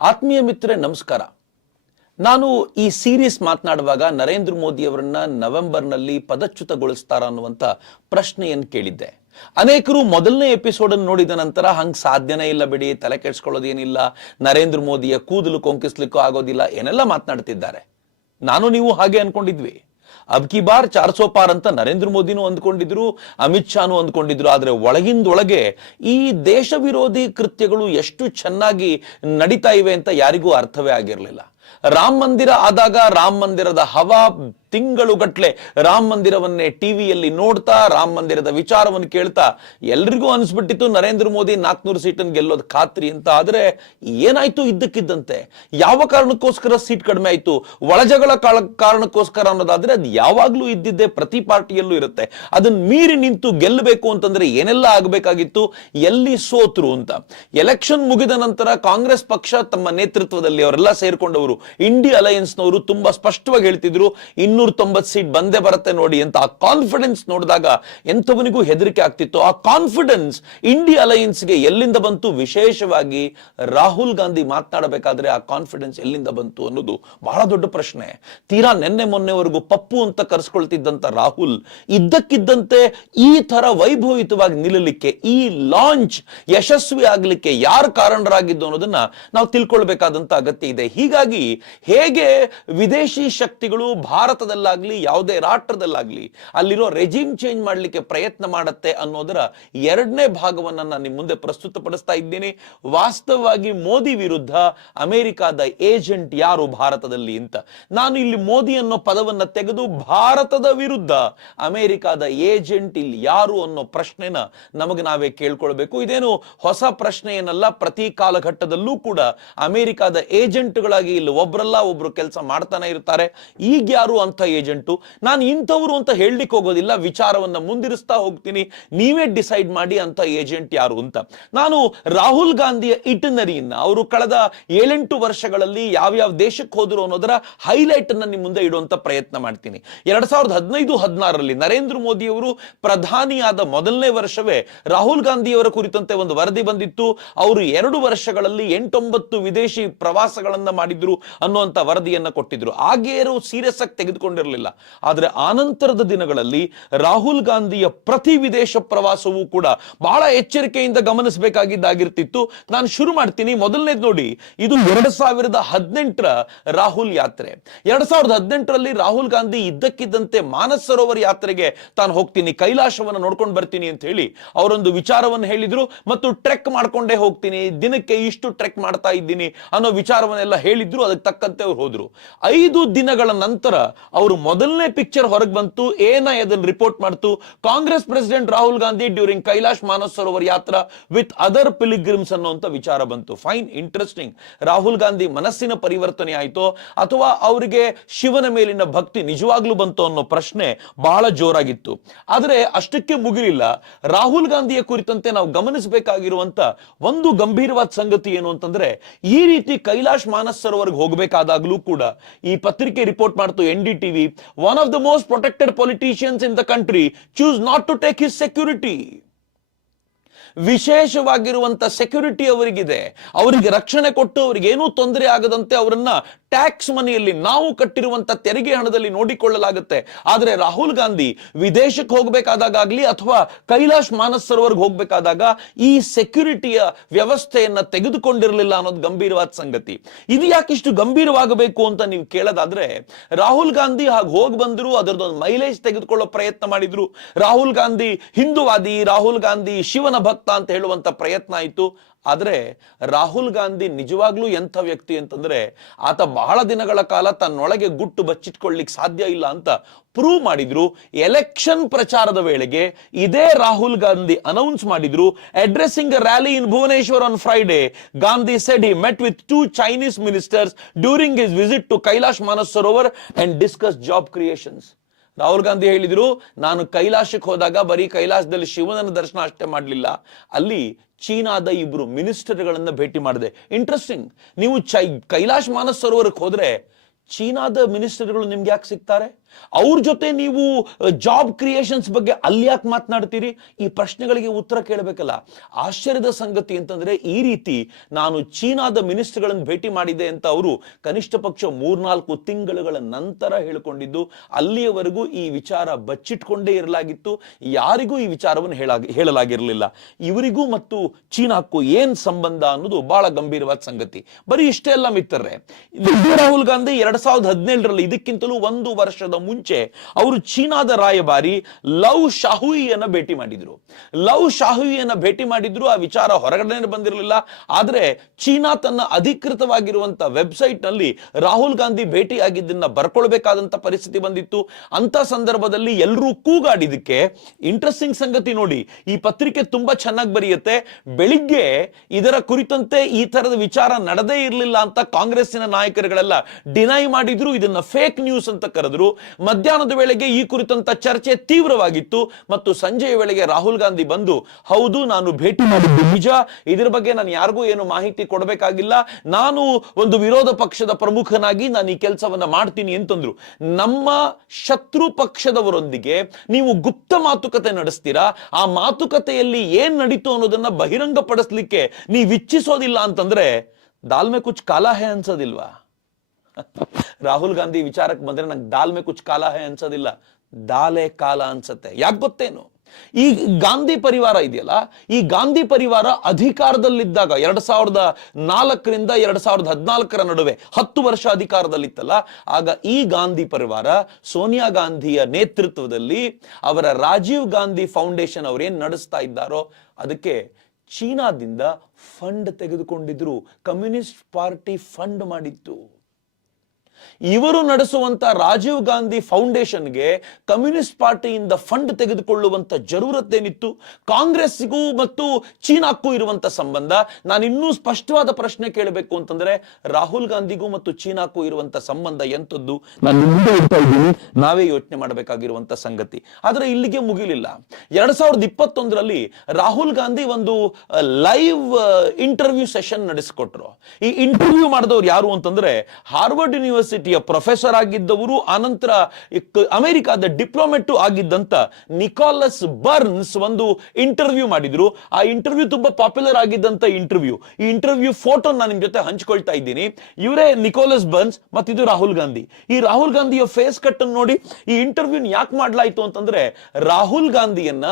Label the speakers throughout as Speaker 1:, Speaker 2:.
Speaker 1: ಆತ್ಮೀಯ ಮಿತ್ರರೇ, ನಮಸ್ಕಾರ. ನಾನು ಈ ಸೀರೀಸ್ ಮಾತನಾಡುವಾಗ ನರೇಂದ್ರ ಮೋದಿ ಅವರನ್ನ ನವೆಂಬರ್ನಲ್ಲಿ ಪದಚ್ಯುತಗೊಳಿಸ್ತಾರ ಅನ್ನುವಂತ ಪ್ರಶ್ನೆಯನ್ನು ಕೇಳಿದ್ದೆ. ಅನೇಕರು ಮೊದಲನೇ ಎಪಿಸೋಡ್ ಅನ್ನು ನೋಡಿದ ನಂತರ ಹಂಗ್ ಸಾಧ್ಯನೇ ಇಲ್ಲ ಬಿಡಿ, ತಲೆ ಕೆಡ್ಸ್ಕೊಳ್ಳೋದೇನಿಲ್ಲ, ನರೇಂದ್ರ ಮೋದಿಯ ಕೂದಲು ಕೊಂಕಿಸ್ಲಿಕ್ಕೂ ಆಗೋದಿಲ್ಲ, ಏನೆಲ್ಲ ಮಾತನಾಡ್ತಿದ್ದಾರೆ. ನಾನು ನೀವು ಹಾಗೆ ಅನ್ಕೊಂಡಿದ್ವಿ. ಅಬ್ ಕಿ ಬಾರ್ ಚಾರ್ ಸೋ ಪಾರ್ ಅಂತ ನರೇಂದ್ರ ಮೋದಿನೂ ಅಂದ್ಕೊಂಡಿದ್ರು, ಅಮಿತ್ ಶಾನು ಅಂದ್ಕೊಂಡಿದ್ರು. ಆದ್ರೆ ಒಳಗಿಂದೊಳಗೆ ಈ ದೇಶ ವಿರೋಧಿ ಕೃತ್ಯಗಳು ಎಷ್ಟು ಚೆನ್ನಾಗಿ ನಡೀತಾ ಇವೆ ಅಂತ ಯಾರಿಗೂ ಅರ್ಥವೇ ಆಗಿರಲಿಲ್ಲ. ರಾಮ ಮಂದಿರ ಆದಾಗ ರಾಮ ಮಂದಿರದ ಹವಾ ತಿಂಗಳುಗಟ್ಲೆ ರಾಮ ಮಂದಿರವನ್ನೇ ಟಿವಿಯಲ್ಲಿ ನೋಡ್ತಾ, ರಾಮ ಮಂದಿರದ ವಿಚಾರವನ್ನು ಕೇಳ್ತಾ ಎಲ್ರಿಗೂ ಅನಿಸ್ಬಿಟ್ಟಿತ್ತು. ನರೇಂದ್ರ ಮೋದಿ ನಾಲ್ಕನೂರು ಸೀಟನ್ನು ಗೆಲ್ಲೋದು ಖಾತ್ರಿ ಅಂತ. ಆದ್ರೆ ಏನಾಯ್ತು ಇದ್ದಕ್ಕಿದ್ದಂತೆ? ಯಾವ ಕಾರಣಕ್ಕೋಸ್ಕರ ಸೀಟ್ ಕಡಿಮೆ ಆಯ್ತು? ಒಳಜಗಳ ಕಾರಣಕ್ಕೋಸ್ಕರ ಅನ್ನೋದಾದ್ರೆ ಅದು ಯಾವಾಗ್ಲೂ ಇದ್ದಿದ್ದೆ ಪ್ರತಿ ಪಾರ್ಟಿಯಲ್ಲೂ ಇರುತ್ತೆ. ಅದನ್ನ ಮೀರಿ ನಿಂತು ಗೆಲ್ಲಬೇಕು ಅಂತಂದ್ರೆ ಏನೆಲ್ಲ ಆಗಬೇಕಾಗಿತ್ತು? ಎಲ್ಲಿ ಸೋತ್ರು ಅಂತ. ಎಲೆಕ್ಷನ್ ಮುಗಿದ ನಂತರ ಕಾಂಗ್ರೆಸ್ ಪಕ್ಷ ತಮ್ಮ ನೇತೃತ್ವದಲ್ಲಿ ಅವರೆಲ್ಲ ಸೇರ್ಕೊಂಡವರು. ಇಂಡಿಯಾ ಅಲಯನ್ಸ್ನವರು ತುಂಬಾ ಸ್ಪಷ್ಟವಾಗಿ ಹೇಳ್ತಿದ್ರು ಇನ್ನೂರ ತೊಂಬತ್ತು ಸೀಟ್ ಬಂದೇ ಬರುತ್ತೆ ನೋಡಿ ಅಂತ ಆ ಕಾನ್ಫಿಡೆನ್ಸ್ ನೋಡಿದಾಗ ಎಂಥವನಿಗೂ ಹೆದರಿಕೆ ಆಗ್ತಿತ್ತು. ಆ ಕಾನ್ಫಿಡೆನ್ಸ್ ಇಂಡಿಯಾ ಅಲಯನ್ಸ್ಗೆ ಎಲ್ಲಿಂದ ಬಂತು? ವಿಶೇಷವಾಗಿ ರಾಹುಲ್ ಗಾಂಧಿ ಮಾತನಾಡಬೇಕಾದ್ರೆ ಆ ಕಾನ್ಫಿಡೆನ್ಸ್ ಎಲ್ಲಿಂದ ಬಂತು ಅನ್ನೋದು ಬಹಳ ದೊಡ್ಡ ಪ್ರಶ್ನೆ. ತೀರಾ ನಿನ್ನೆ ಮೊನ್ನೆವರೆಗೂ ಪಪ್ಪು ಅಂತ ಕರೆಸ್ಕೊಳ್ತಿದ್ದಂತ ರಾಹುಲ್ ಇದ್ದಕ್ಕಿದ್ದಂತೆ ಈ ತರ ವೈಭವಿತವಾಗಿ ನಿಲ್ಲಲಿಕ್ಕೆ, ಈ ಲಾಂಚ್ ಯಶಸ್ವಿ ಆಗಲಿಕ್ಕೆ ಯಾರು ಕಾರಣರಾಗಿದ್ದು ಅನ್ನೋದನ್ನ ನಾವು ತಿಳ್ಕೊಳ್ಬೇಕಾದಂತ ಅಗತ್ಯ ಇದೆ. ಹೀಗಾಗಿ ಹೇಗೆ ವಿದೇಶಿ ಶಕ್ತಿಗಳು ಭಾರತದಲ್ಲಾಗ್ಲಿ, ಯಾವುದೇ ರಾಷ್ಟ್ರದಲ್ಲಾಗ್ಲಿ ಅಲ್ಲಿರೋ ರೆಜಿಮ್ ಚೇಂಜ್ ಮಾಡಲಿಕ್ಕೆ ಪ್ರಯತ್ನ ಮಾಡುತ್ತೆ ಅನ್ನೋದರ ಎರಡನೇ ಭಾಗವನ್ನ ನಾನು ನಿಮ್ಮ ಮುಂದೆ ಪ್ರಸ್ತುತಪಡಿಸ್ತಾ ಇದ್ದೇನೆ. ವಾಸ್ತವವಾಗಿ ಮೋದಿ ವಿರುದ್ಧ ಅಮೆರಿಕಾದ ಏಜೆಂಟ್ ಯಾರು ಭಾರತದಲ್ಲಿ ಅಂತ. ನಾನು ಇಲ್ಲಿ ಮೋದಿ ಅನ್ನೋ ಪದವನ್ನ ತೆಗೆದು ಭಾರತದ ವಿರುದ್ಧ ಅಮೆರಿಕಾದ ಏಜೆಂಟ್ ಇಲ್ಲಿ ಯಾರು ಅನ್ನೋ ಪ್ರಶ್ನೆನ ನಮಗೆ ನಾವೇ ಕೇಳ್ಕೊಳ್ಬೇಕು. ಇದೇನು ಹೊಸ ಪ್ರಶ್ನೆ ಏನಲ್ಲ, ಪ್ರತಿ ಕಾಲಘಟ್ಟದಲ್ಲೂ ಕೂಡ ಅಮೆರಿಕಾದ ಏಜೆಂಟ್ಗಳಾಗಿ ಇಲ್ಲಿ ಒಬ್ರಲ್ಲ ಒಬ್ರು ಕೆಲಸ ಮಾಡ್ತಾನೆ ಇರ್ತಾರೆ. ಈಗ ಯಾರು ಅಂತ ಏಜೆಂಟು. ನಾನು ಇಂಥವ್ರು ಅಂತ ಹೇಳಲಿಕ್ಕೆ ಹೋಗೋದಿಲ್ಲ, ವಿಚಾರವನ್ನ ಮುಂದಿರಿಸ್ತಾ ಹೋಗ್ತೀನಿ, ನೀವೇ ಡಿಸೈಡ್ ಮಾಡಿ ಅಂತ ಏಜೆಂಟ್ ಯಾರು ಅಂತ. ನಾನು ರಾಹುಲ್ ಗಾಂಧಿಯ ಇಟನರಿಯನ್ನ, ಅವರು ಕಳೆದ ಏಳೆಂಟು ವರ್ಷಗಳಲ್ಲಿ ಯಾವ್ಯಾವ ದೇಶಕ್ಕೆ ಹೋದ್ರು ಅನ್ನೋದರ ಹೈಲೈಟ್ ಅನ್ನ ನಿಮ್ಮ ಮುಂದೆ ಇಡುವಂತ ಪ್ರಯತ್ನ ಮಾಡ್ತೀನಿ. ಎರಡ್ ಸಾವಿರದ ಹದಿನೈದು, ಹದಿನಾರರಲ್ಲಿ ನರೇಂದ್ರ ಮೋದಿ ಅವರು ಪ್ರಧಾನಿಯಾದ ಮೊದಲನೇ ವರ್ಷವೇ ರಾಹುಲ್ ಗಾಂಧಿಯವರ ಕುರಿತಂತೆ ಒಂದು ವರದಿ ಬಂದಿತ್ತು. ಅವರು ಎರಡು ವರ್ಷಗಳಲ್ಲಿ ಎಂಟೊಂಬತ್ತು ವಿದೇಶಿ ಪ್ರವಾಸಗಳನ್ನ ಮಾಡಿದ್ರು ಅನ್ನುವಂತ ವರದಿಯನ್ನ ಕೊಟ್ಟಿದ್ರು. ಆಗೇರು ಸೀರಿಯಸ್ ಆಗಿ ತೆಗೆದುಕೊಂಡಿರಲಿಲ್ಲ. ಆದರೆ ಆನಂತರದ ದಿನಗಳಲ್ಲಿ ರಾಹುಲ್ ಗಾಂಧಿಯ ಪ್ರತಿ ವಿದೇಶ ಪ್ರವಾಸವೂ ಕೂಡ ಬಹಳ ಎಚ್ಚರಿಕೆಯಿಂದ ಗಮನಿಸಬೇಕಾಗಿದ್ದಾಗಿರ್ತಿತ್ತು. ನಾನು ಶುರು ಮಾಡ್ತೀನಿ. ಮೊದಲನೇದು ನೋಡಿ, ಇದು ಎರಡ್ ಸಾವಿರದ ಹದಿನೆಂಟರ ರಾಹುಲ್ ಯಾತ್ರೆ. ಎರಡ್ ಸಾವಿರದ ಹದಿನೆಂಟರಲ್ಲಿ ರಾಹುಲ್ ಗಾಂಧಿ ಇದ್ದಕ್ಕಿದ್ದಂತೆ ಮಾನಸ್ ಸರೋವರ ಯಾತ್ರೆಗೆ ತಾನು ಹೋಗ್ತೀನಿ. ಕೈಲಾಶವನ್ನು ನೋಡ್ಕೊಂಡು ಬರ್ತೀನಿ ಅಂತ ಹೇಳಿ ಅವರೊಂದು ವಿಚಾರವನ್ನು ಹೇಳಿದ್ರು ಮತ್ತು ಟ್ರೆಕ್ ಮಾಡ್ಕೊಂಡೇ ಹೋಗ್ತೀನಿ. ದಿನಕ್ಕೆ ಇಷ್ಟು ಟ್ರೆಕ್ ಮಾಡ್ತಾ ಇದ್ದೀನಿ ಅನ್ನೋ ವಿಚಾರವನ್ನೆಲ್ಲ ಹೇಳಿದ್ರು. ಅದಕ್ಕೆ ತಕ್ಕಂತೆ ಅವ್ರು ಹೋದ್ರು. ಐದು ದಿನಗಳ ನಂತರ ಅವರು ಮೊದಲನೇ ಪಿಕ್ಚರ್ ಹೊರಗೆ ಬಂತು, ಏನ ಅದನ್ನ ರಿಪೋರ್ಟ್ ಮಾಡ್ತು. Congress president Rahul Gandhi during Kailash Manas Sarovar yatra with other ಪಿಲಿಗ್ರಿಮ್ಸ್ ಅನ್ನುವಂತ ವಿಚಾರ ಬಂತು. ಫೈನ್ ಇಂಟ್ರೆಸ್ಟಿಂಗ್ ರಾಹುಲ್ ಗಾಂಧಿ ಮನಸ್ಸಿನ ಪರಿವರ್ತನೆ ಆಯಿತು, ಅಥವಾ ಅವರಿಗೆ ಶಿವನ ಮೇಲಿನ ಭಕ್ತಿ ನಿಜವಾಗ್ಲೂ ಬಂತು ಅನ್ನೋ ಪ್ರಶ್ನೆ ಬಹಳ ಜೋರಾಗಿತ್ತು. ಆದ್ರೆ ಅಷ್ಟಕ್ಕೆ ಮುಗಿಲಿಲ್ಲ. ರಾಹುಲ್ ಗಾಂಧಿಯ ಕುರಿತಂತೆ ನಾವು ಗಮನಿಸಬೇಕಾಗಿರುವಂತ ಒಂದು ಗಂಭೀರವಾದ ಸಂಗತಿ ಏನು ಅಂತಂದ್ರೆ, ಈ ರೀತಿ ಕೈಲಾಶ್ ಮಾನಸ್ ಸರೋವರ್ಗೆ ಹೋಗಬೇಕಾದಾಗ್ಲೂ ಕೂಡ ಈ ಪತ್ರಿಕೆ ರಿಪೋರ್ಟ್ ಮಾಡ್ತು N TV one of the most protected politicians in the country choose not to take his security ವಿಶೇಷವಾಗಿರುವಂತ security ಅವರಿಗಿದೆ. ಅವರಿಗೆ ರಕ್ಷಣೆ ಕೊಟ್ಟು ಅವರಿಗೆ ಏನೂ ತೊಂದರೆ ಆಗದಂತೆ ಅವರನ್ನ ಟ್ಯಾಕ್ಸ್ ಮನಿಯಲ್ಲಿ ನಾವು ಕಟ್ಟಿರುವಂತ ತೆರಿಗೆ ಹಣದಲ್ಲಿ ನೋಡಿಕೊಳ್ಳಲಾಗುತ್ತೆ. ಆದ್ರೆ ರಾಹುಲ್ ಗಾಂಧಿ ವಿದೇಶಕ್ಕೆ ಹೋಗ್ಬೇಕಾದಾಗಲಿ ಅಥವಾ ಕೈಲಾಶ್ ಮಾನಸ್ ಸರೋವರ್ಗೆ ಹೋಗ್ಬೇಕಾದಾಗ ಈ ಸೆಕ್ಯೂರಿಟಿಯ ವ್ಯವಸ್ಥೆಯನ್ನ ತೆಗೆದುಕೊಂಡಿರಲಿಲ್ಲ ಅನ್ನೋದು ಗಂಭೀರವಾದ ಸಂಗತಿ. ಇದು ಯಾಕಿಷ್ಟು ಗಂಭೀರವಾಗಬೇಕು ಅಂತ ನೀವು ಕೇಳೋದಾದ್ರೆ, ರಾಹುಲ್ ಗಾಂಧಿ ಹಾಗೆ ಹೋಗಿ ಬಂದ್ರು, ಅದರದೊಂದು ಮೈಲೇಜ್ ತೆಗೆದುಕೊಳ್ಳೋ ಪ್ರಯತ್ನ ಮಾಡಿದ್ರು. ರಾಹುಲ್ ಗಾಂಧಿ ಹಿಂದೂವಾದಿ, ರಾಹುಲ್ ಗಾಂಧಿ ಶಿವನ ಭಕ್ತ ಅಂತ ಹೇಳುವಂತ ಪ್ರಯತ್ನ ಆಯಿತು. ಆದ್ರೆ ರಾಹುಲ್ ಗಾಂಧಿ ನಿಜವಾಗ್ಲೂ ಎಂಥ ವ್ಯಕ್ತಿ ಅಂತಂದ್ರೆ ಆತ ಬಹಳ ದಿನಗಳ ಕಾಲ ತನ್ನೊಳಗೆ ಗುಟ್ಟು ಬಚ್ಚಿಟ್ಕೊಳ್ಳಿಕ್ ಸಾಧ್ಯ ಇಲ್ಲ ಅಂತ ಪ್ರೂವ್ ಮಾಡಿದ್ರು. ಎಲೆಕ್ಷನ್ ಪ್ರಚಾರದ ವೇಳೆಗೆ ಇದೇ ರಾಹುಲ್ ಗಾಂಧಿ ಅನೌನ್ಸ್ ಮಾಡಿದ್ರು. Addressing rally in Bhubaneswar on Friday Gandhi said he met with two Chinese ministers during his visit to Kailash Manas Sarovar and discuss job creations Rahul Gandhi ಹೇಳಿದ್ರು, ನಾನು ಕೈಲಾಸಕ್ಕೆ ಹೋದಾಗ ಬರೀ ಕೈಲಾಸದಲ್ಲಿ ಶಿವನ ದರ್ಶನ ಅಷ್ಟೇ ಮಾಡಲಿಲ್ಲ. ಅಲ್ಲಿ ಚೀನಾದ ಇಬ್ರು ಮಿನಿಸ್ಟರ್ಗಳನ್ನ ಭೇಟಿ ಮಾಡಿದೆ. ಇಂಟ್ರೆಸ್ಟಿಂಗ್ ನೀವು ಚೈ, ಕೈಲಾಶ್ ಮಾನಸ್ ಸರೋವರಕ್ಕೆ ಹೋದ್ರೆ, ಚೀನಾದ ಮಿನಿಸ್ಟರ್ಗಳು ನಿಮ್ಗೆ ಯಾಕೆ ಸಿಗ್ತಾರೆ? ಅವ್ರ ಜೊತೆ ನೀವು ಜಾಬ್ ಕ್ರಿಯೇಷನ್ಸ್ ಬಗ್ಗೆ ಅಲ್ಲಿ ಯಾಕೆ ಮಾತನಾಡ್ತೀರಿ? ಈ ಪ್ರಶ್ನೆಗಳಿಗೆ ಉತ್ತರ ಕೇಳಬೇಕಲ್ಲ. ಆಶ್ಚರ್ಯದ ಸಂಗತಿ ಅಂತಂದ್ರೆ, ಈ ರೀತಿ ನಾನು ಚೀನಾದ ಮಿನಿಸ್ಟರ್ಗಳನ್ನು ಭೇಟಿ ಮಾಡಿದೆ ಅಂತ ಅವರು ಕನಿಷ್ಠ ಪಕ್ಷ ಮೂರ್ನಾಲ್ಕು ತಿಂಗಳುಗಳ ನಂತರ ಹೇಳಿಕೊಂಡಿದ್ದು, ಅಲ್ಲಿಯವರೆಗೂ ಈ ವಿಚಾರ ಬಚ್ಚಿಟ್ಕೊಂಡೇ ಇರಲಾಗಿತ್ತು. ಯಾರಿಗೂ ಈ ವಿಚಾರವನ್ನು ಹೇಳಲಾಗಿರಲಿಲ್ಲ. ಇವರಿಗೂ ಮತ್ತು ಚೀನಾಕ್ಕೂ ಏನ್ ಸಂಬಂಧ ಅನ್ನೋದು ಬಹಳ ಗಂಭೀರವಾದ ಸಂಗತಿ. ಬರೀ ಇಷ್ಟೇ ಅಲ್ಲ ಮಿತ್ರರೇ. ರಾಹುಲ್ ಗಾಂಧಿ ಎರಡ್ ಸಾವಿರದ ಹದಿನೇಳರಲ್ಲಿ ಇದಕ್ಕಿಂತಲೂ ಒಂದು ವರ್ಷದ ಮುಂಚೆ ಅವರು ಚೀನಾದ ರಾಯಭಾರಿ ಲವ್ ಶಾಹುಯಿಯನ್ನ ಭೇಟಿ ಮಾಡಿದ್ರು. ಲವ್ ಶಾಹುಯಿಯನ್ನ ಭೇಟಿ ಮಾಡಿದ್ರು, ಆ ವಿಚಾರ ಹೊರಗಡೆ ಬಂದಿರಲಿಲ್ಲ. ಆದ್ರೆ ಚೀನಾ ತನ್ನ ಅಧಿಕೃತವಾಗಿರುವಂತ ವೆಬ್ಸೈಟ್ನಲ್ಲಿ ರಾಹುಲ್ ಗಾಂಧಿ ಭೇಟಿಯಾಗಿದ್ದನ್ನ ಬರ್ಕೊಳ್ಬೇಕಾದಂತ ಪರಿಸ್ಥಿತಿ ಬಂದಿತ್ತು. ಅಂತ ಸಂದರ್ಭದಲ್ಲಿ ಎಲ್ಲರೂ ಕೂಗಾಡಿದಕ್ಕೆ ಇಂಟ್ರೆಸ್ಟಿಂಗ್ ಸಂಗತಿ ನೋಡಿ, ಈ ಪತ್ರಿಕೆ ತುಂಬಾ ಚೆನ್ನಾಗಿ ಬರೆಯುತ್ತೆ. ಬೆಳಿಗ್ಗೆ ಇದರ ಕುರಿತಂತೆ ಈ ತರದ ವಿಚಾರ ನಡೆದೇ ಇರಲಿಲ್ಲ ಅಂತ ಕಾಂಗ್ರೆಸ್ಸಿನ ನಾಯಕರುಗಳೆಲ್ಲ ಡಿನೈ ಮಾಡಿದ್ರು, ಇದನ್ನ ಫೇಕ್ ನ್ಯೂಸ್ ಅಂತ ಕರೆದ್ರು. ಮಧ್ಯಾಹ್ನದ ವೇಳೆಗೆ ಈ ಕುರಿತಂತ ಚರ್ಚೆ ತೀವ್ರವಾಗಿತ್ತು ಮತ್ತು ಸಂಜೆಯ ವೇಳೆಗೆ ರಾಹುಲ್ ಗಾಂಧಿ ಬಂದು, ಹೌದು, ನಾನು ಭೇಟಿ ಮಾಡಿದ್ದು ನಿಜ. ಇದರ ಬಗ್ಗೆ ನಾನು ಯಾರಿಗೂ ಏನು ಮಾಹಿತಿ ಕೊಡಬೇಕಾಗಿಲ್ಲ. ನಾನು ಒಂದು ವಿರೋಧ ಪಕ್ಷದ ಪ್ರಮುಖನಾಗಿ ನಾನು ಈ ಕೆಲಸವನ್ನ ಮಾಡ್ತೀನಿ ಅಂತಂದ್ರು ನಮ್ಮ ಶತ್ರು ಪಕ್ಷದವರೊಂದಿಗೆ ನೀವು ಗುಪ್ತ ಮಾತುಕತೆ ನಡೆಸ್ತೀರಾ? ಆ ಮಾತುಕತೆಯಲ್ಲಿ ಏನ್ ನಡೀತು ಅನ್ನೋದನ್ನ ಬಹಿರಂಗಪಡಿಸ್ಲಿಕ್ಕೆ ನೀವು ಇಚ್ಛಿಸೋದಿಲ್ಲ ಅಂತಂದ್ರೆ, ದಾಲ್ಮೆ ಕುಚ್ ಕಾಲ ಹೇ ಅನ್ಸೋದಿಲ್ವಾ? ರಾಹುಲ್ ಗಾಂಧಿ ವಿಚಾರಕ್ಕೆ ಬಂದ್ರೆ ನಂಗೆ ದಾಲ್ ಮೇ ಕುಚ್ ಕಾಲ ಹೇ ಅನ್ಸೋದಿಲ್ಲ. ದಾಲೆ ಕಾಲ ಅನ್ಸತ್ತೆ. ಯಾಕೆ ಗೊತ್ತೇನು? ಈ ಗಾಂಧಿ ಪರಿವಾರ ಇದೆಯಲ್ಲ, ಈ ಗಾಂಧಿ ಪರಿವಾರ ಅಧಿಕಾರದಲ್ಲಿದ್ದಾಗ ಎರಡ್ ಸಾವಿರದ ನಾಲ್ಕರಿಂದ ಎರಡ್ ಸಾವಿರದ ಹದಿನಾಲ್ಕರ ನಡುವೆ ಹತ್ತು ವರ್ಷ ಅಧಿಕಾರದಲ್ಲಿತ್ತಲ್ಲ, ಆಗ ಈ ಗಾಂಧಿ ಪರಿವಾರ ಸೋನಿಯಾ ಗಾಂಧಿಯ ನೇತೃತ್ವದಲ್ಲಿ ಅವರ ರಾಜೀವ್ ಗಾಂಧಿ ಫೌಂಡೇಶನ್ ಅವರೇನ್ ನಡೆಸ್ತಾ ಇದ್ದಾರೋ, ಅದಕ್ಕೆ ಚೀನಾದಿಂದ ಫಂಡ್ ತೆಗೆದುಕೊಂಡಿದ್ರು. ಕಮ್ಯುನಿಸ್ಟ್ ಪಾರ್ಟಿ ಫಂಡ್ ಮಾಡಿತ್ತು. ಇವರು ನಡೆಸುವಂತ ರಾಜೀವ್ ಗಾಂಧಿ ಫೌಂಡೇಶನ್ಗೆ ಕಮ್ಯುನಿಸ್ಟ್ ಪಾರ್ಟಿಯಿಂದ ಫಂಡ್ ತೆಗೆದುಕೊಳ್ಳುವಂತ ಜರೂರತ್ತೇನಿತ್ತು ಕಾಂಗ್ರೆಸ್ಗೂ ಮತ್ತು ಚೀನಾಕ್ಕೂ ಇರುವಂತ ಸಂಬಂಧ. ನಾನು ಇನ್ನೂ ಸ್ಪಷ್ಟವಾದ ಪ್ರಶ್ನೆ ಕೇಳಬೇಕು ಅಂತಂದ್ರೆ ರಾಹುಲ್ ಗಾಂಧಿಗೂ ಮತ್ತು ಚೀನಾಕ್ಕೂ ಇರುವಂತ ಸಂಬಂಧ ಎಂತದ್ದು? ನಾನು ಮುಂದೆ ಹೇಳ್ತಾ ಇದ್ದೀನಿ, ನಾವೇ ಯೋಚನೆ ಮಾಡಬೇಕಾಗಿರುವಂತ ಸಂಗತಿ. ಆದ್ರೆ ಇಲ್ಲಿಗೆ ಮುಗಿಲಿಲ್ಲ. ಎರಡ್ ಸಾವಿರದ ಇಪ್ಪತ್ತೊಂದರಲ್ಲಿ ರಾಹುಲ್ ಗಾಂಧಿ ಒಂದು ಲೈವ್ ಇಂಟರ್ವ್ಯೂ ಸೆಷನ್ ನಡೆಸಿಕೊಟ್ರು. ಈ ಇಂಟರ್ವ್ಯೂ ಮಾಡಿದವ್ರು ಯಾರು ಅಂತಂದ್ರೆ ಹಾರ್ವರ್ಡ್ ಯೂನಿವರ್ಸಿಟಿಯ ಪ್ರೊಫೆಸರ್ ಆಗಿದ್ದವರು ಆನಂತರ ಅಮೆರಿಕಾದ ಡಿಪ್ಲೊಮೆಟ್ ಆಗಿದ್ದಂತ ನಿಕೋಲಸ್ ಬರ್ನ್ಸ್ ಒಂದು ಇಂಟರ್ವ್ಯೂ ಮಾಡಿದ್ರು. ಆ ಇಂಟರ್ವ್ಯೂ ತುಂಬಾ ಪಾಪ್ಯುಲರ್ ಆಗಿದ್ದಂತ ಇಂಟರ್ವ್ಯೂ ಈ ಇಂಟರ್ವ್ಯೂ ಫೋಟೋ ನಾನು ನಿಮ್ ಜೊತೆ ಹಂಚಿಕೊಳ್ತಾ ಇದ್ದೀನಿ. ಇವರೇ ನಿಕೋಲಸ್ ಬರ್ನ್ಸ್, ಮತ್ತಿದು ರಾಹುಲ್ ಗಾಂಧಿ. ಈ ರಾಹುಲ್ ಗಾಂಧಿಯ ಫೇಸ್ ಕಟ್ ಅನ್ನು ನೋಡಿ, ಈ ಇಂಟರ್ವ್ಯೂ ಯಾಕೆ ಮಾಡ್ಲಾಯ್ತು ಅಂತಂದ್ರೆ, ರಾಹುಲ್ ಗಾಂಧಿಯನ್ನ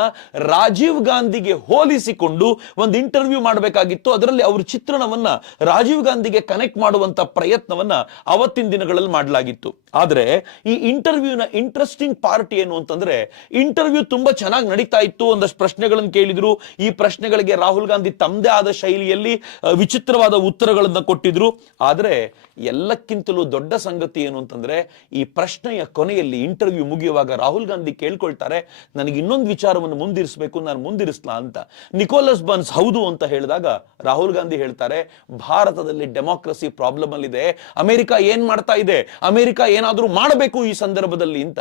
Speaker 1: ರಾಜೀವ್ ಗಾಂಧಿಗೆ ಹೋಲಿಸಿಕೊಂಡು ಒಂದು ಇಂಟರ್ವ್ಯೂ ಮಾಡಬೇಕಾಗಿತ್ತು. ಅದರಲ್ಲಿ ಅವ್ರ ಚಿತ್ರಣವನ್ನ ರಾಜೀವ್ ಗಾಂಧಿಗೆ ಕನೆಕ್ಟ್ ಮಾಡುವಂತ ಪ್ರಯತ್ನವನ್ನ ಅವತ್ತಿನ ದಿನಗಳಲ್ಲಿ ಮಾಡಲಾಗಿತ್ತು. ಆದ್ರೆ ಈ ಇಂಟರ್ವ್ಯೂನ ಇಂಟ್ರೆಸ್ಟಿಂಗ್ ಪಾರ್ಟ್ ಏನು ಅಂತಂದ್ರೆ ಇಂಟರ್ವ್ಯೂ ತುಂಬಾ ಚೆನ್ನಾಗಿ ನಡೀತಾ ಇತ್ತು. ಒಂದಷ್ಟು ಪ್ರಶ್ನೆಗಳನ್ನು ಕೇಳಿದ್ರು. ಈ ಪ್ರಶ್ನೆಗಳಿಗೆ ರಾಹುಲ್ ಗಾಂಧಿ ತಮ್ಮದೇ ಆದ ಶೈಲಿಯಲ್ಲಿ ವಿಚಿತ್ರವಾದ ಉತ್ತರಗಳನ್ನ ಕೊಟ್ಟಿದ್ರು. ಆದ್ರೆ ಎಲ್ಲಕ್ಕಿಂತಲೂ ದೊಡ್ಡ ಸಂಗತಿ ಏನು ಅಂತಂದ್ರೆ, ಈ ಪ್ರಶ್ನೆಯ ಕೊನೆಯಲ್ಲಿ ಇಂಟರ್ವ್ಯೂ ಮುಗಿಯುವಾಗ ರಾಹುಲ್ ಗಾಂಧಿ ಕೇಳ್ಕೊಳ್ತಾರೆ, ನನಗೆ ಇನ್ನೊಂದು ವಿಚಾರವನ್ನು ಮುಂದಿರಿಸಬೇಕು, ನಾನು ಮುಂದಿರಿಸ್ಲಾ ಅಂತ. ನಿಕೋಲಸ್ ಬನ್ಸ್ ಹೌದು ಅಂತ ಹೇಳಿದಾಗ ರಾಹುಲ್ ಗಾಂಧಿ ಹೇಳ್ತಾರೆ, ಭಾರತದಲ್ಲಿ ಡೆಮಾಕ್ರಸಿ ಪ್ರಾಬ್ಲಮ್ ಅಲ್ಲಿದೆ ಅಮೆರಿಕ ಏನ್ ಮಾಡ್ತಾ ಇದೆ. ಅಮೆರಿಕ ಏನಾದರೂ ಮಾಡಬೇಕು ಈ ಸಂದರ್ಭದಲ್ಲಿ ಅಂತ.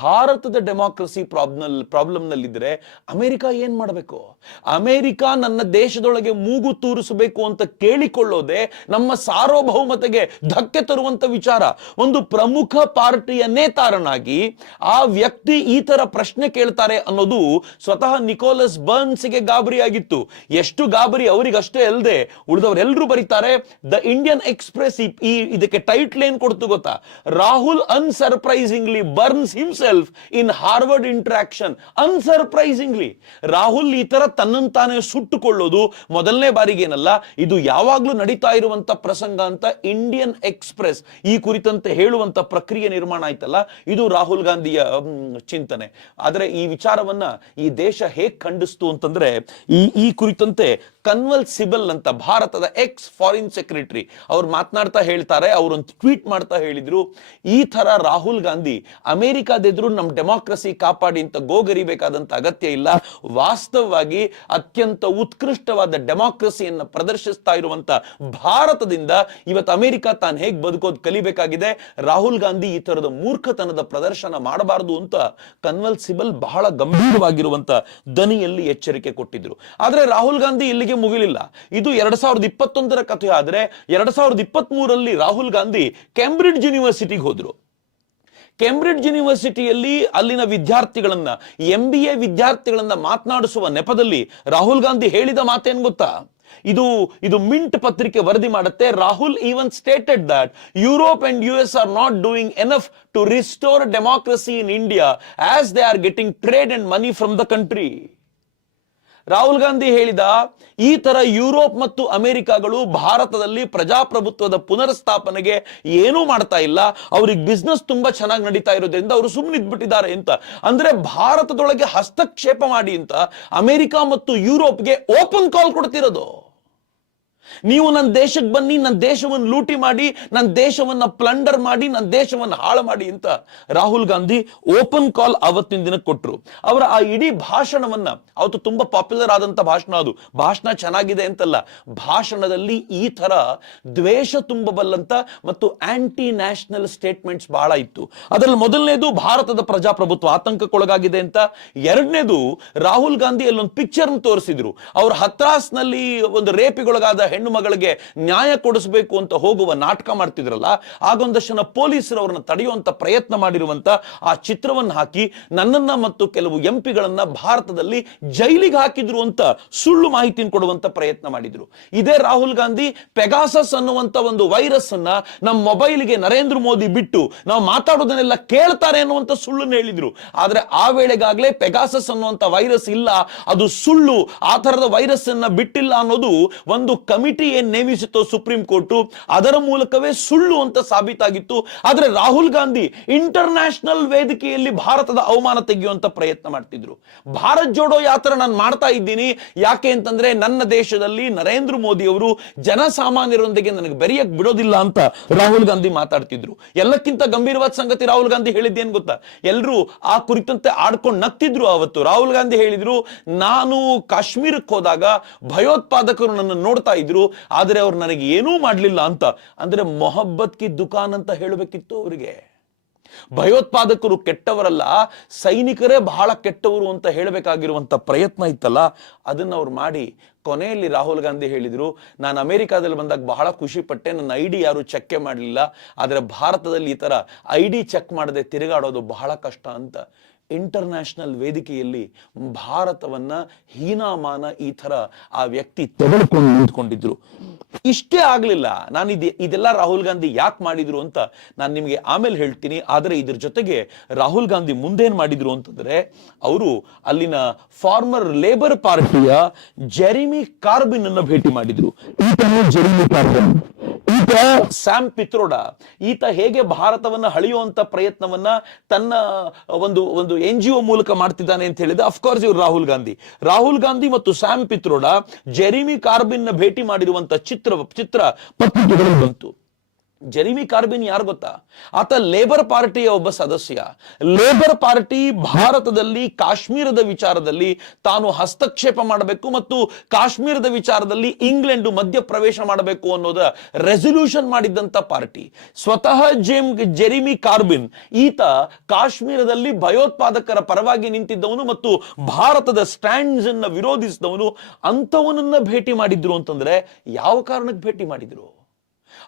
Speaker 1: ಭಾರತದ ಡೆಮಾಕ್ರಸಿ ಪ್ರಾಬ್ಲಮ್ ಪ್ರಾಬ್ಲಮ್ನಲ್ಲಿದ್ದರೆ ಅಮೆರಿಕ ಏನು ಮಾಡಬೇಕು? ಅಮೆರಿಕ ನನ್ನ ದೇಶದೊಳಗೆ ಮೂಗು ತೂರಿಸಬೇಕು ಅಂತ ಕೇಳಿಕೊಳ್ಳೋದೆ ನಮ್ಮ ಸಾರ್ವಭೌಮತೆಗೆ ಧಕ್ಕೆ ತರುವಂತ ವಿಚಾರ. ಒಂದು ಪ್ರಮುಖ ಪಾರ್ಟಿಯ ನೇತಾರನಾಗಿ ಆ ವ್ಯಕ್ತಿ ಈ ತರ ಪ್ರಶ್ನೆ ಕೇಳ್ತಾರೆ ಅನ್ನೋದು ಸ್ವತಃ ನಿಕೋಲಸ್ ಬರ್ನ್ಸ್ಗೆ ಗಾಬರಿ ಆಗಿತ್ತು ಎಷ್ಟು ಗಾಬರಿ ಅವರಿಗಷ್ಟೇ ಅಲ್ಲದೆ ಉಳಿದವರೆಲ್ಲರೂ ಬರೀತಾರೆ, ದ ಇಂಡಿಯನ್ ಎಕ್ಸ್ಪ್ರೆಸ್ ಈ, ಇದಕ್ಕೆ ಟೈಟ್ಲ್ ಏನ್ ಕೊಡ್ತು ಗೊತ್ತಾ? Rahul unsurprisingly burns himself in Harvard interaction unsurprisingly Rahul ಈ ತರ ತನ್ನಂತಾನೆ ಸುಟ್ಟುಕೊಳ್ಳೋದು ಮೊದಲನೇ ಬಾರಿಗೇನಲ್ಲ ಇದು ಯಾವಾಗ್ಲೂ ನಡೀತಾ ಇರುವಂತ ಪ್ರಸಂಗ ಅಂತ ಇಂಡಿಯನ್ ಎಕ್ಸ್ಪ್ರೆಸ್ ಈ ಕುರಿತಂತೆ ಹೇಳುವಂತ ಪ್ರಕ್ರಿಯೆ ನಿರ್ಮಾಣ ಆಯ್ತಲ್ಲ? ಇದು ರಾಹುಲ್ ಗಾಂಧಿಯ ಚಿಂತನೆ. ಆದ್ರೆ ಈ ವಿಚಾರವನ್ನ ಈ ದೇಶ ಹೇಗ್ ಖಂಡಿಸ್ತು ಅಂತಂದ್ರೆ ಈ ಈ ಕುರಿತಂತೆ ಕನ್ವಲ್ ಸಿಬಲ್ ಅಂತ ಭಾರತದ ಎಕ್ಸ್ ಫಾರಿನ್ ಸೆಕ್ರೆಟರಿ ಅವ್ರು ಮಾತನಾಡ್ತಾ ಹೇಳ್ತಾರೆ ಅವರೊಂದು ಟ್ವೀಟ್ ಮಾಡ್ತಾ ಹೇಳಿದ್ರು, ಈ ತರ ರಾಹುಲ್ ಗಾಂಧಿ ಅಮೆರಿಕಾದೆದ್ರು ನಮ್ಮ ಡೆಮಾಕ್ರಸಿ ಕಾಪಾಡಿ ಅಂತ ಗೋಗರಿಬೇಕಾದಂತ ಅಗತ್ಯ ಇಲ್ಲ. ವಾಸ್ತವವಾಗಿ ಅತ್ಯಂತ ಉತ್ಕೃಷ್ಟವಾದ ಡೆಮಾಕ್ರಸಿಯನ್ನ ಪ್ರದರ್ಶಿಸ್ತಾ ಇರುವಂತ ಭಾರತದಿಂದ ಇವತ್ತು ಅಮೆರಿಕ ತಾನು ಹೇಗ್ ಬದುಕೋದು ಕಲಿಬೇಕಾಗಿದೆ. ರಾಹುಲ್ ಗಾಂಧಿ ಈ ತರದ ಮೂರ್ಖತನದ ಪ್ರದರ್ಶನ ಮಾಡಬಾರದು ಅಂತ ಕನ್ವಲ್ ಸಿಬಲ್ ಬಹಳ ಗಂಭೀರವಾಗಿರುವಂತ ದನಿಯಲ್ಲಿ ಎಚ್ಚರಿಕೆ ಕೊಟ್ಟಿದ್ರು. ಆದ್ರೆ ರಾಹುಲ್ ಗಾಂಧಿ ಇಲ್ಲಿಗೆ ಮುಗಿಲಿಲ್ಲ. ಇದು ಎರಡ್ ಸಾವಿರದ ಇಪ್ಪತ್ತೊಂದರ ಕಥೆ ಆದರೆ ಎರಡ್ ಸಾವಿರದ ಇಪ್ಪತ್ತ್ ಮೂರಲ್ಲಿ ರಾಹುಲ್ ಗಾಂಧಿ ಕೇಂಬ್ರಿಡ್ಜ್ ಯೂನಿವರ್ಸಿಟಿಗೆ ಹೋದ್ರು. ಕೇಂಬ್ರಿಡ್ಜ್ ಯೂನಿವರ್ಸಿಟಿಯಲ್ಲಿ ಅಲ್ಲಿನ ವಿದ್ಯಾರ್ಥಿಗಳನ್ನ ಎಂ ಬಿ ಎ ವಿದ್ಯಾರ್ಥಿಗಳನ್ನ ಮಾತನಾಡಿಸುವ ನೆಪದಲ್ಲಿ ರಾಹುಲ್ ಗಾಂಧಿ ಹೇಳಿದ ಮಾತೇನ್ ಗೊತ್ತಾ? ಇದು ಇದು ಮಿಂಟ್ ಪತ್ರಿಕೆ ವರದಿ ಮಾಡುತ್ತೆ. Rahul even stated that Europe and U S are not doing enough to restore democracy in India as they are getting trade and money from the country Rahul Gandhi ಹೇಳಿದ ಈ ತರ ಯುರೋಪ್ ಮತ್ತು ಅಮೆರಿಕಾಗಳು ಭಾರತದಲ್ಲಿ ಪ್ರಜಾಪ್ರಭುತ್ವದ ಪುನರ್ಸ್ಥಾಪನೆಗೆ ಏನೂ ಮಾಡ್ತಾ ಇಲ್ಲ. ಅವ್ರಿಗೆ ಬಿಸ್ನೆಸ್ ತುಂಬಾ ಚೆನ್ನಾಗಿ ನಡೀತಾ ಇರೋದ್ರಿಂದ ಅವರು ಸುಮ್ಮನಿದ್ಬಿಟ್ಟಿದ್ದಾರೆ ಅಂತ. ಅಂದ್ರೆ ಭಾರತದೊಳಗೆ ಹಸ್ತಕ್ಷೇಪ ಮಾಡಿ ಅಂತ ಅಮೆರಿಕ ಮತ್ತು ಯುರೋಪ್ಗೆ ಓಪನ್ ಕಾಲ್ ಕೊಡ್ತಿರೋದು. ನೀವು ನನ್ನ ದೇಶಕ್ಕೆ ಬನ್ನಿ ನನ್ನ ದೇಶವನ್ನು ಲೂಟಿ ಮಾಡಿ ನನ್ನ ದೇಶವನ್ನ ಪ್ಲಂಡರ್ ಮಾಡಿ ನನ್ನ ದೇಶವನ್ನು ಹಾಳು ಮಾಡಿ ಅಂತ ರಾಹುಲ್ ಗಾಂಧಿ ಓಪನ್ ಕಾಲ್ ಅವತ್ತಿನ ದಿನ ಕೊಟ್ಟರು ಅವರ ಆ ಇಡೀ ಭಾಷಣವನ್ನ, ಅವತ್ತು ತುಂಬಾ ಪಾಪ್ಯುಲರ್ ಆದಂತ ಭಾಷಣ ಅದು. ಭಾಷಣ ಚೆನ್ನಾಗಿದೆ ಅಂತಲ್ಲ, ಭಾಷಣದಲ್ಲಿ ಈ ತರ ದ್ವೇಷ ತುಂಬಬಲ್ಲಂತ ಮತ್ತು ಆಂಟಿ ನ್ಯಾಷನಲ್ ಸ್ಟೇಟ್ಮೆಂಟ್ಸ್ ಬಹಳ ಇತ್ತು. ಅದರಲ್ಲಿ ಮೊದಲನೇದು ಭಾರತದ ಪ್ರಜಾಪ್ರಭುತ್ವ ಆತಂಕಕ್ಕೊಳಗಾಗಿದೆ ಅಂತ, ಎರಡನೇದು ರಾಹುಲ್ ಗಾಂಧಿ ಅಲ್ಲೊಂದು ಪಿಕ್ಚರ್ ತೋರಿಸಿದ್ರು. ಅವ್ರ ಹತ್ರಾಸ್ನಲ್ಲಿ ಒಂದು ರೇಪಿಗೊಳಗಾದ ಹೆಣ್ಣು ಮಗಳಿಗೆ ನ್ಯಾಯ ಕೊಡಿಸಬೇಕು ಅಂತ ಹೋಗುವ ನಾಟಕ ಮಾಡ್ತಿದ್ರಲ್ಲ ಆಗೊಂದಷ್ಟು ಜನ ಪೊಲೀಸರು ತಡೆಯುವಂತ ಪ್ರಯತ್ನ ಮಾಡಿರುವಂತ ಆ ಚಿತ್ರವನ್ನು ಹಾಕಿ ನನ್ನನ್ನ ಮತ್ತು ಕೆಲವು ಎಂಪಿಗಳನ್ನ ಭಾರತದಲ್ಲಿ ಜೈಲಿಗೆ ಹಾಕಿದ್ರು ಅಂತ ಸುಳ್ಳು ಮಾಹಿತಿ ಕೊಡುವಂತ ಪ್ರಯತ್ನ ಮಾಡಿದ್ರು. ಇದೇ ರಾಹುಲ್ ಗಾಂಧಿ ಪೆಗಾಸಸ್ ಅನ್ನುವಂತ ಒಂದು ವೈರಸ್ ಅನ್ನ ನಮ್ಮ ಮೊಬೈಲ್ಗೆ ನರೇಂದ್ರ ಮೋದಿ ಬಿಟ್ಟು ನಾವು ಮಾತಾಡೋದನ್ನೆಲ್ಲ ಕೇಳ್ತಾರೆ ಅನ್ನುವಂತ ಸುಳ್ಳು ಹೇಳಿದ್ರು. ಆದ್ರೆ ಆ ವೇಳೆಗಾಗಲೇ ಪೆಗಾಸಸ್ ಅನ್ನುವಂತ ವೈರಸ್ ಇಲ್ಲ, ಅದು ಸುಳ್ಳು, ಆ ತರದ ವೈರಸ್ ಅನ್ನ ಬಿಟ್ಟಿಲ್ಲ ಅನ್ನೋದು ಒಂದು ಕಮಿಟಿ ಏನ್ ನೇಮಿಸಿತ್ತು ಸುಪ್ರೀಂ ಕೋರ್ಟು, ಅದರ ಮೂಲಕವೇ ಸುಳ್ಳು ಅಂತ ಸಾಬೀತಾಗಿತ್ತು. ಆದ್ರೆ ರಾಹುಲ್ ಗಾಂಧಿ ಇಂಟರ್ನ್ಯಾಷನಲ್ ವೇದಿಕೆಯಲ್ಲಿ ಭಾರತದ ಅವಮಾನ ತೆಗೆಯುವಂತ ಪ್ರಯತ್ನ ಮಾಡ್ತಿದ್ರು. ಭಾರತ್ ಜೋಡೋ ಯಾತ್ರೆ ನಾನು ಮಾಡ್ತಾ ಇದ್ದೀನಿ. ಯಾಕೆ ಅಂತಂದ್ರೆ ನನ್ನ ದೇಶದಲ್ಲಿ ನರೇಂದ್ರ ಮೋದಿ ಅವರು ಜನಸಾಮಾನ್ಯರೊಂದಿಗೆ ನನಗೆ ಬೆರೆಯಕ್ ಬಿಡೋದಿಲ್ಲ ಅಂತ ರಾಹುಲ್ ಗಾಂಧಿ ಮಾತಾಡ್ತಿದ್ರು. ಎಲ್ಲಕ್ಕಿಂತ ಗಂಭೀರವಾದ ಸಂಗತಿ ರಾಹುಲ್ ಗಾಂಧಿ ಹೇಳಿದ್ದೇನ್ ಗೊತ್ತಾ? ಎಲ್ಲರೂ ಆ ಕುರಿತಂತೆ ಆಡ್ಕೊಂಡು ನಗ್ತಿದ್ರು ಅವತ್ತು ರಾಹುಲ್ ಗಾಂಧಿ ಹೇಳಿದ್ರು, ನಾನು ಕಾಶ್ಮೀರಕ್ಕೆ ಹೋದಾಗ ಭಯೋತ್ಪಾದಕರು ನನ್ನ ನೋಡ್ತಾ ಇದ್ರು. ಆದ್ರೆ ಅವ್ರು ನನಗೆ ಏನೂ ಮಾಡಲಿಲ್ಲ ಅಂತ. ಅಂದ್ರೆ ಮೊಹಬ್ಬತ್ ಕಿ ದುಕಾನ್ ಅಂತ ಹೇಳಬೇಕಿತ್ತು ಅವರಿಗೆ. ಭಯೋತ್ಪಾದಕರು ಕೆಟ್ಟವರಲ್ಲ, ಸೈನಿಕರೇ ಬಹಳ ಕೆಟ್ಟವರು ಅಂತ ಹೇಳಬೇಕಾಗಿರುವಂತ ಪ್ರಯತ್ನ ಇತ್ತಲ್ಲ, ಅದನ್ನ ಅವ್ರು ಮಾಡಿ ಕೊನೆಯಲ್ಲಿ ರಾಹುಲ್ ಗಾಂಧಿ ಹೇಳಿದ್ರು, ನಾನು ಅಮೆರಿಕಾದಲ್ಲಿ ಬಂದಾಗ ಬಹಳ ಖುಷಿ ಪಟ್ಟೆ, ನನ್ನ ಐ ಡಿ ಯಾರು ಚೆಕ್ಕೆ ಮಾಡಲಿಲ್ಲ, ಆದರೆ ಭಾರತದಲ್ಲಿ ಈ ತರ ಐ ಡಿ ಚೆಕ್ ಮಾಡದೆ ತಿರುಗಾಡೋದು ಬಹಳ ಕಷ್ಟ ಅಂತ. ಇಂಟರ್ನ್ಯಾಷನಲ್ ವೇದಿಕೆಯಲ್ಲಿ ಭಾರತವನ್ನ ಹೀನಾಮಾನ ಈ ತರ ಆ ವ್ಯಕ್ತಿ ತೆಗೆದುಕೊಂಡು ನಿಂತ್ಕೊಂಡಿದ್ರು. ಇಷ್ಟೇ ಆಗ್ಲಿಲ್ಲ. ನಾನು ಇದು ಇದೆಲ್ಲ ರಾಹುಲ್ ಗಾಂಧಿ ಯಾಕೆ ಮಾಡಿದ್ರು ಅಂತ ನಾನು ನಿಮಗೆ ಆಮೇಲೆ ಹೇಳ್ತೀನಿ. ಆದರೆ ಇದ್ರ ಜೊತೆಗೆ ರಾಹುಲ್ ಗಾಂಧಿ ಮುಂದೇನ್ ಮಾಡಿದ್ರು ಅಂತಂದ್ರೆ ಅವರು ಅಲ್ಲಿನ ಫಾರ್ಮರ್ ಲೇಬರ್ ಪಾರ್ಟಿಯ ಜೆರಿಮಿ ಕಾರ್ಬಿನ್ ಅನ್ನ ಭೇಟಿ ಮಾಡಿದ್ರು. ಈತನೇ ಜೆರಿಮಿ ಕಾರ್ಬಿನ್. ಸ್ಯಾಮ್ ಪಿತ್ರೋಡ, ಈತ ಹೇಗೆ ಭಾರತವನ್ನ ಹಳಿಯುವಂತ ಪ್ರಯತ್ನವನ್ನ ತನ್ನ ಒಂದು ಒಂದು ಎನ್ ಜಿ ಮೂಲಕ ಮಾಡ್ತಿದ್ದಾನೆ ಅಂತ ಹೇಳಿದ ಅಫ್ಕೋರ್ಸ್ ಇವರು ರಾಹುಲ್ ಗಾಂಧಿ. ರಾಹುಲ್ ಗಾಂಧಿ ಮತ್ತು ಸ್ಯಾಮ್ ಪಿತ್ರೋಡ, ಜೆರಿಮಿ ಕಾರ್ಬಿನ್ನ ಭೇಟಿ ಮಾಡಿರುವಂತ ಚಿತ್ರ ಚಿತ್ರ ಪತ್ರಿಕೆಗಳಲ್ಲಿ ಬಂತು. ಜೆರಿಮಿ ಕಾರ್ಬಿನ್ ಯಾರು ಗೊತ್ತಾ? ಆತ ಲೇಬರ್ ಪಾರ್ಟಿಯ ಒಬ್ಬ ಸದಸ್ಯ. ಲೇಬರ್ ಪಾರ್ಟಿ ಭಾರತದಲ್ಲಿ ಕಾಶ್ಮೀರದ ವಿಚಾರದಲ್ಲಿ ತಾನು ಹಸ್ತಕ್ಷೇಪ ಮಾಡಬೇಕು ಮತ್ತು ಕಾಶ್ಮೀರದ ವಿಚಾರದಲ್ಲಿ ಇಂಗ್ಲೆಂಡ್ ಮಧ್ಯ ಪ್ರವೇಶ ಮಾಡಬೇಕು ಅನ್ನೋದ ರೆಸಲ್ಯೂಷನ್ ಮಾಡಿದ್ದಂತ ಪಾರ್ಟಿ. ಸ್ವತಃ ಜೇಮ್ ಜೆರಿಮಿ ಕಾರ್ಬಿನ್ ಈತ ಕಾಶ್ಮೀರದಲ್ಲಿ ಭಯೋತ್ಪಾದಕರ ಪರವಾಗಿ ನಿಂತಿದ್ದವನು ಮತ್ತು ಭಾರತದ ಸ್ಟ್ಯಾಂಡ್ಸ್ ಅನ್ನ ವಿರೋಧಿಸಿದವನು ಅಂಥವನನ್ನ ಭೇಟಿ ಮಾಡಿದ್ರು ಅಂತಂದ್ರೆ ಯಾವ ಕಾರಣಕ್ಕೆ ಭೇಟಿ ಮಾಡಿದ್ರು?